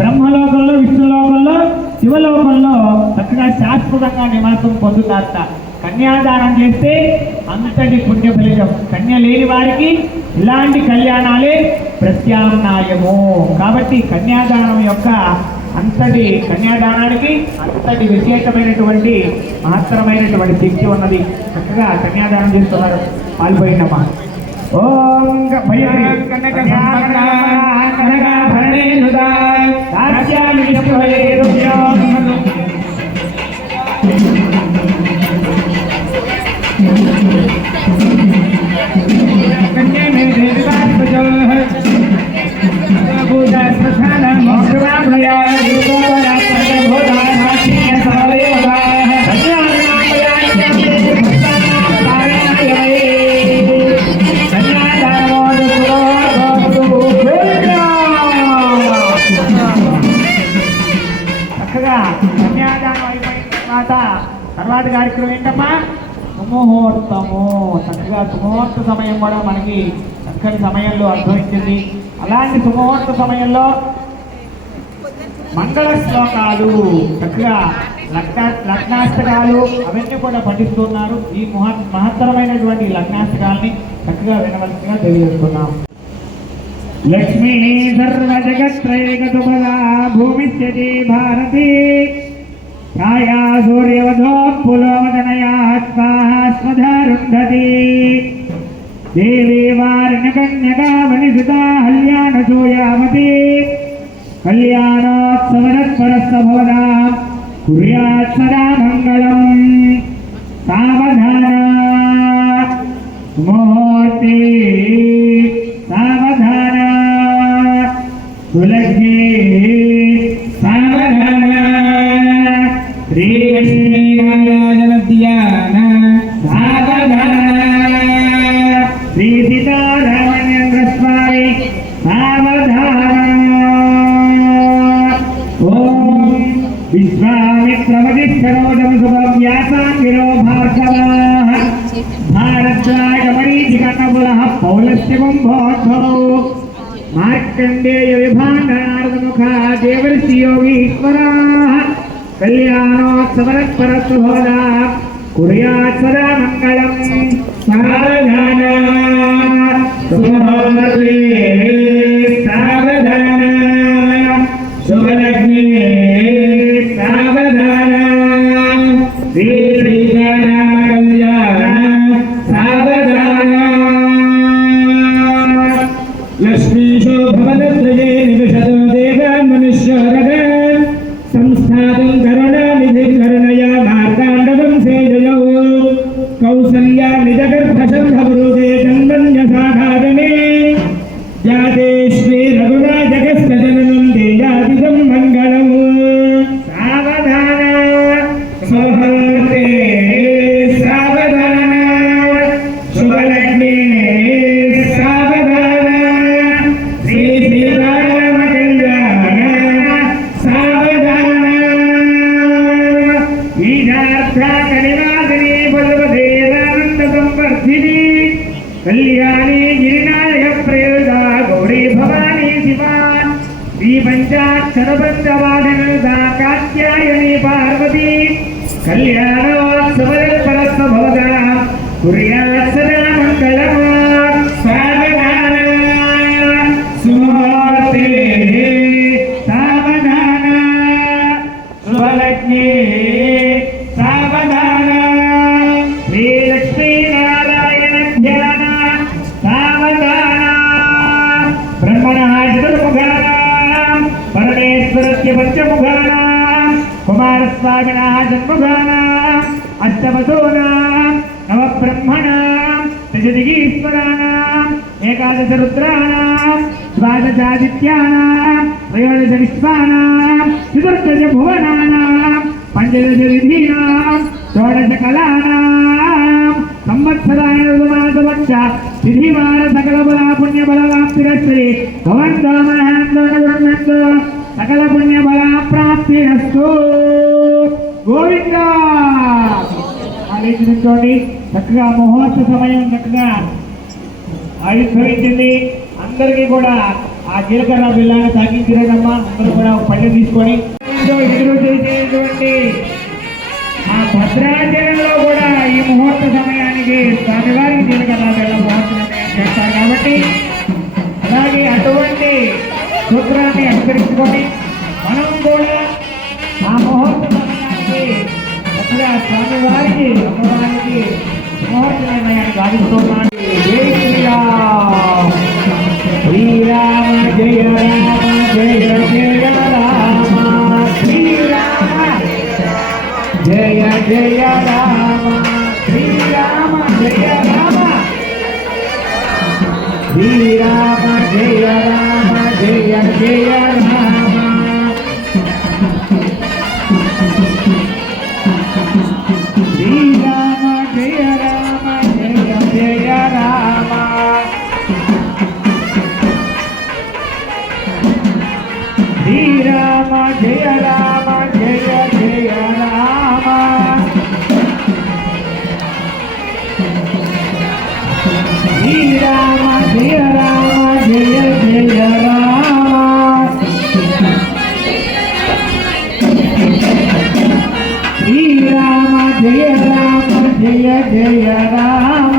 బ్రహ్మలోకంలో, విష్ణులోకంలో, శివలోకంలో చక్కగా శాశ్వతంగా నివాసం పొందుతారట. కన్యాదానం చేస్తే అంతటి పుణ్య ఫలితం. కన్య లేని వారికి ఇలాంటి కళ్యాణాలే ప్రత్యామ్నాయము. కాబట్టి కన్యాదానం యొక్క అంతటి కన్యాదానానికి అంతటి విశేషమైనటువంటి మహత్తరమైనటువంటి శక్తి ఉన్నది. చక్కగా కన్యాదానం చేస్తున్నారు, పాల్పోయిందమ్మా. ఓం కనక తర్వాత కార్యక్రమం ఏంటమ్మా? సుముహూర్తము. చక్కగా సుముహూర్త సమయం కూడా మనకి చక్కని సమయంలో అర్థమైంది. అలాంటి సుముహూర్త సమయంలో మంగళ శ్లోకాలు, చక్కగా లగ్నాష్టకాలు అవన్నీ కూడా పఠిస్తున్నారు. ఈ మహత్తరమైనటువంటి లగ్నాష్టకాలని చక్కగా వినవలసిగా తెలియజేస్తున్నాం. లక్ష్మీ సర్వజగత్రైకతుమలా భూమిష్యతి భారతి ఛాయా సూర్యవధోత్పులోదనయా స్వాహాస్మధారుంధతి దేవీ వారణ్యకన్యకా మణిసుతా హల్యానసూయామతి కళ్యాణోత్సవరత్పరస్తభవదా కుర్యాత్ సదా మంగళం. సావధాన ముహూర్తే సావధాన సులగ్నే సావధాన శ్రీలక్ష్మీనారాయణ ధ్యాన సావధాన శ్రీ సీతారామచంద్ర స్వామి సావధాన. ఓం విశ్వామిత్రవదిష్ఠరోదం శుభవ్యాసాంగిరో భార్గవాః భారద్వాజమరీచికర్ణపులః పౌలస్త్యకుంభోద్భవో మార్కండేయ విభాండనారదముఖా దేవర్షియోగీశ్వరాः కళ్యాణోత్సవరత్పరశుభోదా కుర్యాత్ సదా మంగళం. సావధాన సుముహూర్తే సావధాన శుభలగ్నే సావధాన శ్రీ శ్రీరామ కళ్యాణ సావధాన. లక్ష్మీశో భవనత్రయే నివిశతో దేవాన్ మనుష్యోరగ సంస్థాతం కరుణానిధి కరుణయా మార్గాండవంశే జయౌ కౌసల్యా నిజగర్భశంభవృదే చందన్యసాధారణే జాతే శ్రీ రఘురాజగస్త జననం దేయాదిదం మంగళం. సావధాన సుముహూర్తే సావధాన శుభలగ్నే సావధాన శ్రీ శ్రీరామ కళ్యాణ సావధాన. ఈశార్థాకనివాసిని బలవదేవానంద సంవర్ధిని కళ్యాణి గిరినాయక ప్రయోగా గౌరీ భవానీ శివా శ్రీ పంచాక్షర పంచవాదనదా కాత్యాయని పార్వతీ కళ్యాణోత్సవరత్పరస్వభవదా కుర్యాత్ సదా మంగళం. సావధాన సుముహూర్తే సావధాన శుభలగ్నే సావధాన శ్రీ లక్ష్మీనారాయణ ధ్యాన సావధాన బ్రహ్మణః చతుర్ముఖానాం పరమేశ్వరస్య పంచముఖానాం కుమారస్వామినః షణ్ముఖానాం అష్టవసూనాం నవబ్రహ్మణాం దశదిగీశ్వరాణాం ఏకాదశ రుద్రాణాం ద్వాదశాదిత్యానాం त्रयोदश विश्वानां चतुर्दश भुवनानां पंचदश विधीनां षोडश कलानां संवत्सराय ऋतुमासवच्च तिथिवार सकल बला पुण्य बलवाप्तिरस्ति भवन्तो मनान्तो गुरुन्तो सकल पुण्य बला प्राप्तिरस्तु గోవింద ఆలోచించుకోండి. చక్కగా ముహూర్త సమయం చక్కగా ఆవిర్భవించింది. అందరికీ కూడా ఆ జీలకర్ర బిల్లాన్ని తాగించలేదమ్మా. అందరూ కూడా ఒక పల్లె తీసుకొని ఎదురు చేసేటువంటి ఆ భద్రాచలంలో కూడా ఈ ముహూర్త సమయానికి స్వామివారికి జీలకర్ర బిల్ల ముహూర్త సమయం చేస్తారు కాబట్టి అలాగే అటువంటి సూత్రాన్ని అనుసరించుకొని మనం కూడా ఆ ముహూర్త సమయానికి చక్కగా స్వామివారికి అమ్మవారికి ముహూర్త నిర్ణయాన్ని గావిస్తున్నాను. జై శ్రీరామ్. శ్రీరామ జయ రామ జయ జయ రామ శ్రీరామ జయ జయ రామ శ్రీరామ జయ రామ శ్రీరామ జయ రామ జయ జయ రామ శ్రీరామ జయ రామ జయ జయ రామ శ్రీరామ జయ రామ జయ జయ రామ శ్రీరామ జయ రామ జయ జయ రామ శ్రీరామ జయ రామ జయ జయ రామ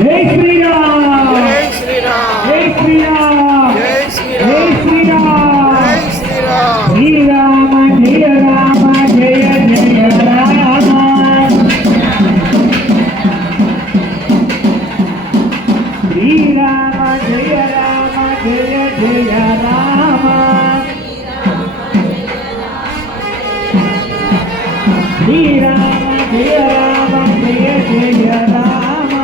జై శ్రీరామ్. జై శ్రీరామ్. జై శ్రీరామ్. జై శ్రీరామ్. జై శ్రీరామ్. జై శ్రీరామ్. శ్రీరామ జయ రామ జయ జయ రామ శ్రీరామ జయ రామ జయ జయ రామ శ్రీరామ జయ రామ జయ జయ రామ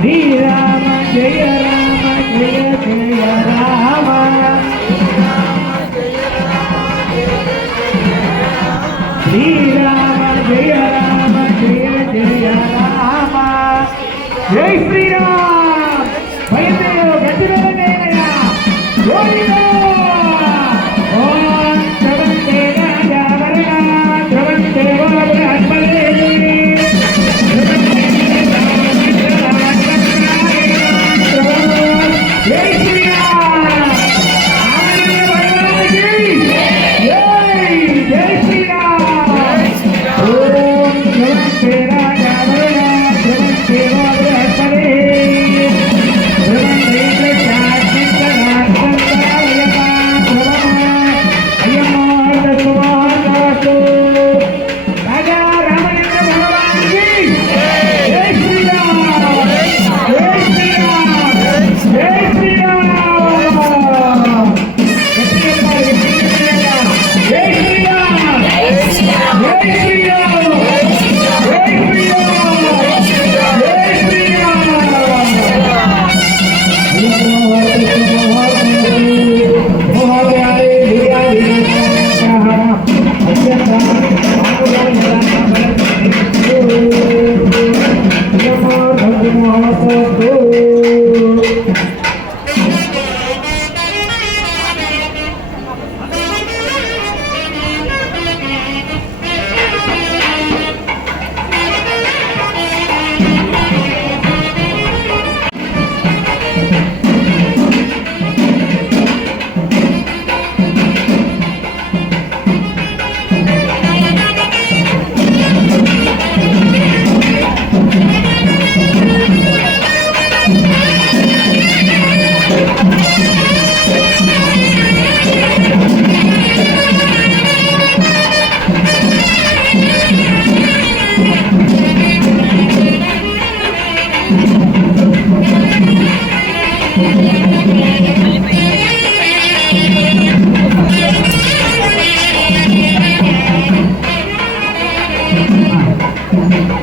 శ్రీరామ జయ రామ జయ జయ రామ శ్రీరామ జయ రామ జయ జయ రామ జై శ్రీరామ్. భయదేవ గజనయనయ గోవిందా. ఓం ధ్రువంతే రాజా వరణ ధ్రువంతే వాగ్రహస్పదే జై శ్రీరామ్. జై శ్రీరామ్. ఓం ధ్రువంతే రాజా వరణ ధ్రువంతే వాగ్రహస్పదే ధ్రువంతే రాజా రామచంద్ర భగవానికి జై శ్రీరామ్. జై శ్రీరామ్. జై శ్రీరామ్. జై శ్రీరామ్. జై శ్రీరామ్. జై శ్రీరామ్. జై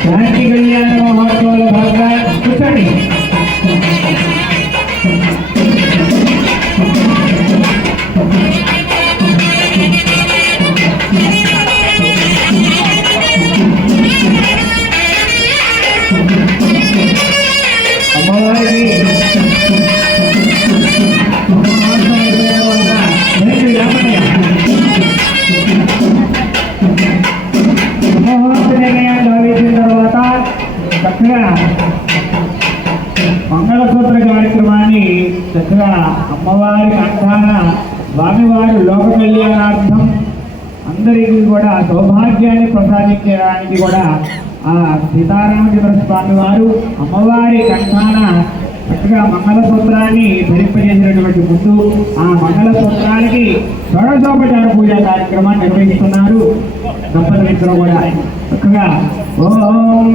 శాంతి కళ్యాణ మహోత్సవాల భాగంగా కూర్చోండి. అమ్మవారికి తర్వాత చక్కగా మంగళసూత్ర కార్యక్రమాన్ని చక్కగా అమ్మవారి కంఠాన స్వామివారి లోక కళ్యాణార్థం అందరికీ కూడా సౌభాగ్యాన్ని ప్రసాదించడానికి కూడా ఆ సీతారామచంద్ర స్వామి వారు అమ్మవారి కంఠాన చక్కగా మంగళసూత్రాన్ని ధరింపజేసినటువంటి ముందు ఆ మంగళసూత్రానికి షోడశోపచార పూజా కార్యక్రమాన్ని నిర్వహిస్తున్నారు దంపతులిద్దరూ కూడా చక్కగా ఓం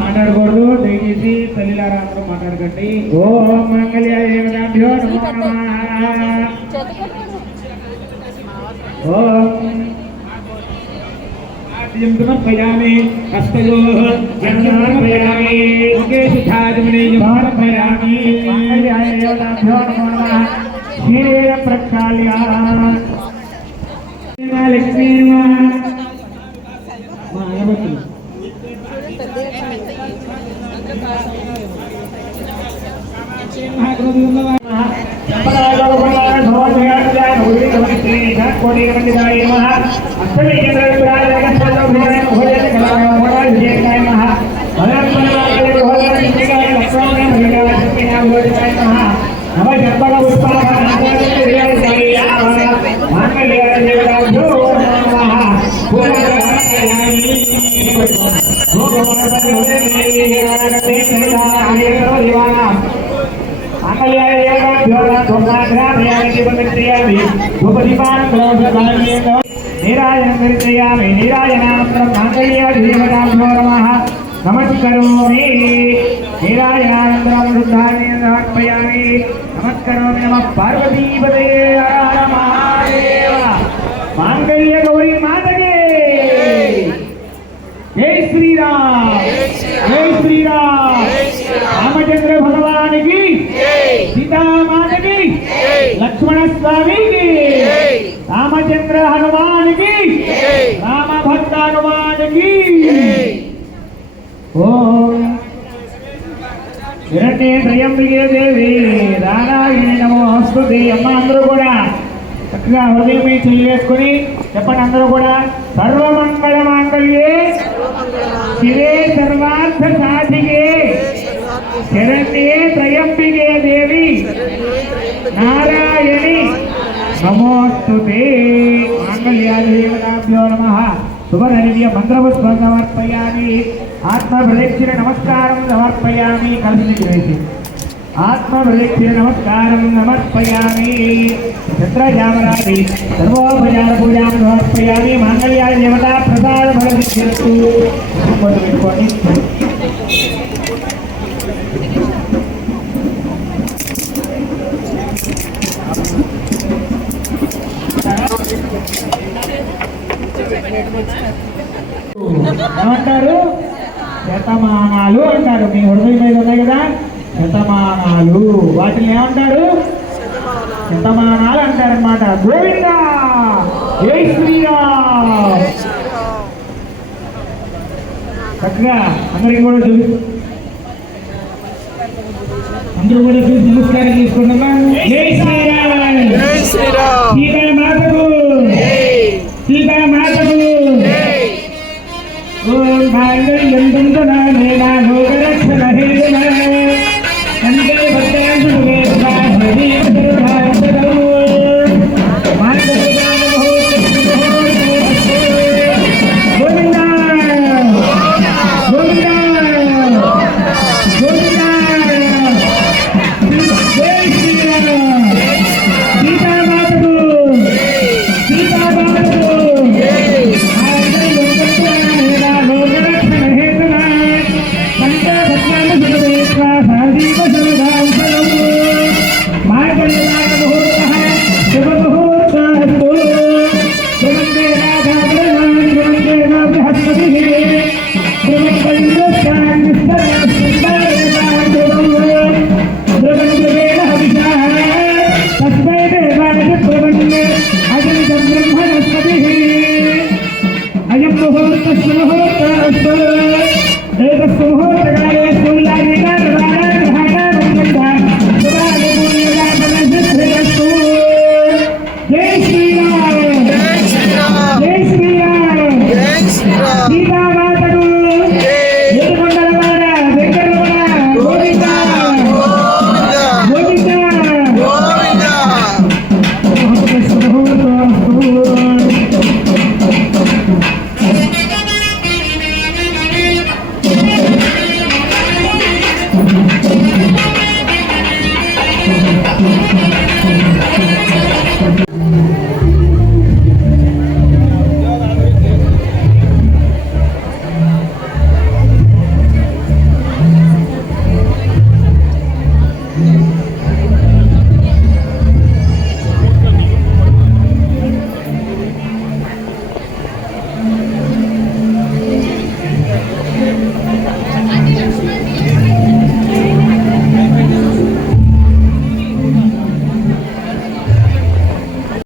మాట్లాడకూడదు, దయచేసి తల్లిలారా అందరూ మాట్లాడకండి. ఓం మంగళ్యాభ్యో నమో నమః. ఓం సమర్పయామి హస్తయోః సమర్పయామి ముఖే సుధాజమనే సమర్పయామి మంగళ్యాభ్యో నమో నమః. క్షీర ప్రక్షాళ్య లక్ష్మీ మాయవతులు నమస్కరోమి నీరాజనానందరం వృద్ధాన్ని సమర్పయామి. నమస్కరోమి నమః పార్వతీపదే హర మహాదేవ. మాంగళ్య గౌరీ మాతకే జై శ్రీరామ్, జై శ్రీరామ్. రామచంద్ర భగవానికి, సీతామాతకి, లక్ష్మణ స్వామికి, రామచంద్ర హనుమానికి, రామభక్త హనుమానికి. ఓం విరటే త్రయంబికే దేవి నారాయణి నమోస్తుతే. అమ్మ అందరూ కూడా చక్కగా హృదయం మీద చెయ్యేసుకుని చెప్పండి అందరూ కూడా. సర్వమంగళ మాంగళ్యే శివే సర్వార్థ సాధికే శరణ్యే త్రయంబికే దేవి నారాయణి నమోస్తుతే. మాంగళ్యాభ్యో నమః. శుభధైర్య మంత్రపుష్పం సమర్పయామి. ఆత్మప్రదక్షిణ నమస్కారం సమర్పయామి. కలిసి చేసి ఆత్మప్రదక్షిణ నమస్కారం సమర్పయామి. చంద్రజామరాది సర్వోపచార పూజాం సమర్పయామి. మాంగళ్యాల దేవత ప్రసాద ఫలసిద్ధిరస్తు. పెట్టుకోండి. ఏమంటారు? శతమానాలు అంటారు. మీ హృదయం మీద ఉన్నాయి కదా శతమానాలు, వాటిని ఏమంటారు? శతమానాలు అంటారనమాట. గోవింద జై శ్రీరామ్. చక్కగా అందరికీ కూడా చూపిస్తారు. అందరూ కూడా చూసి నమస్కారం చేసుకుందామా. జై శ్రీరామ్. జై శ్రీరామ్. సీతా మాతకు, సీతా మాతకు. ఓం మాంగళ్యం తంతునానేన లోకరక్ష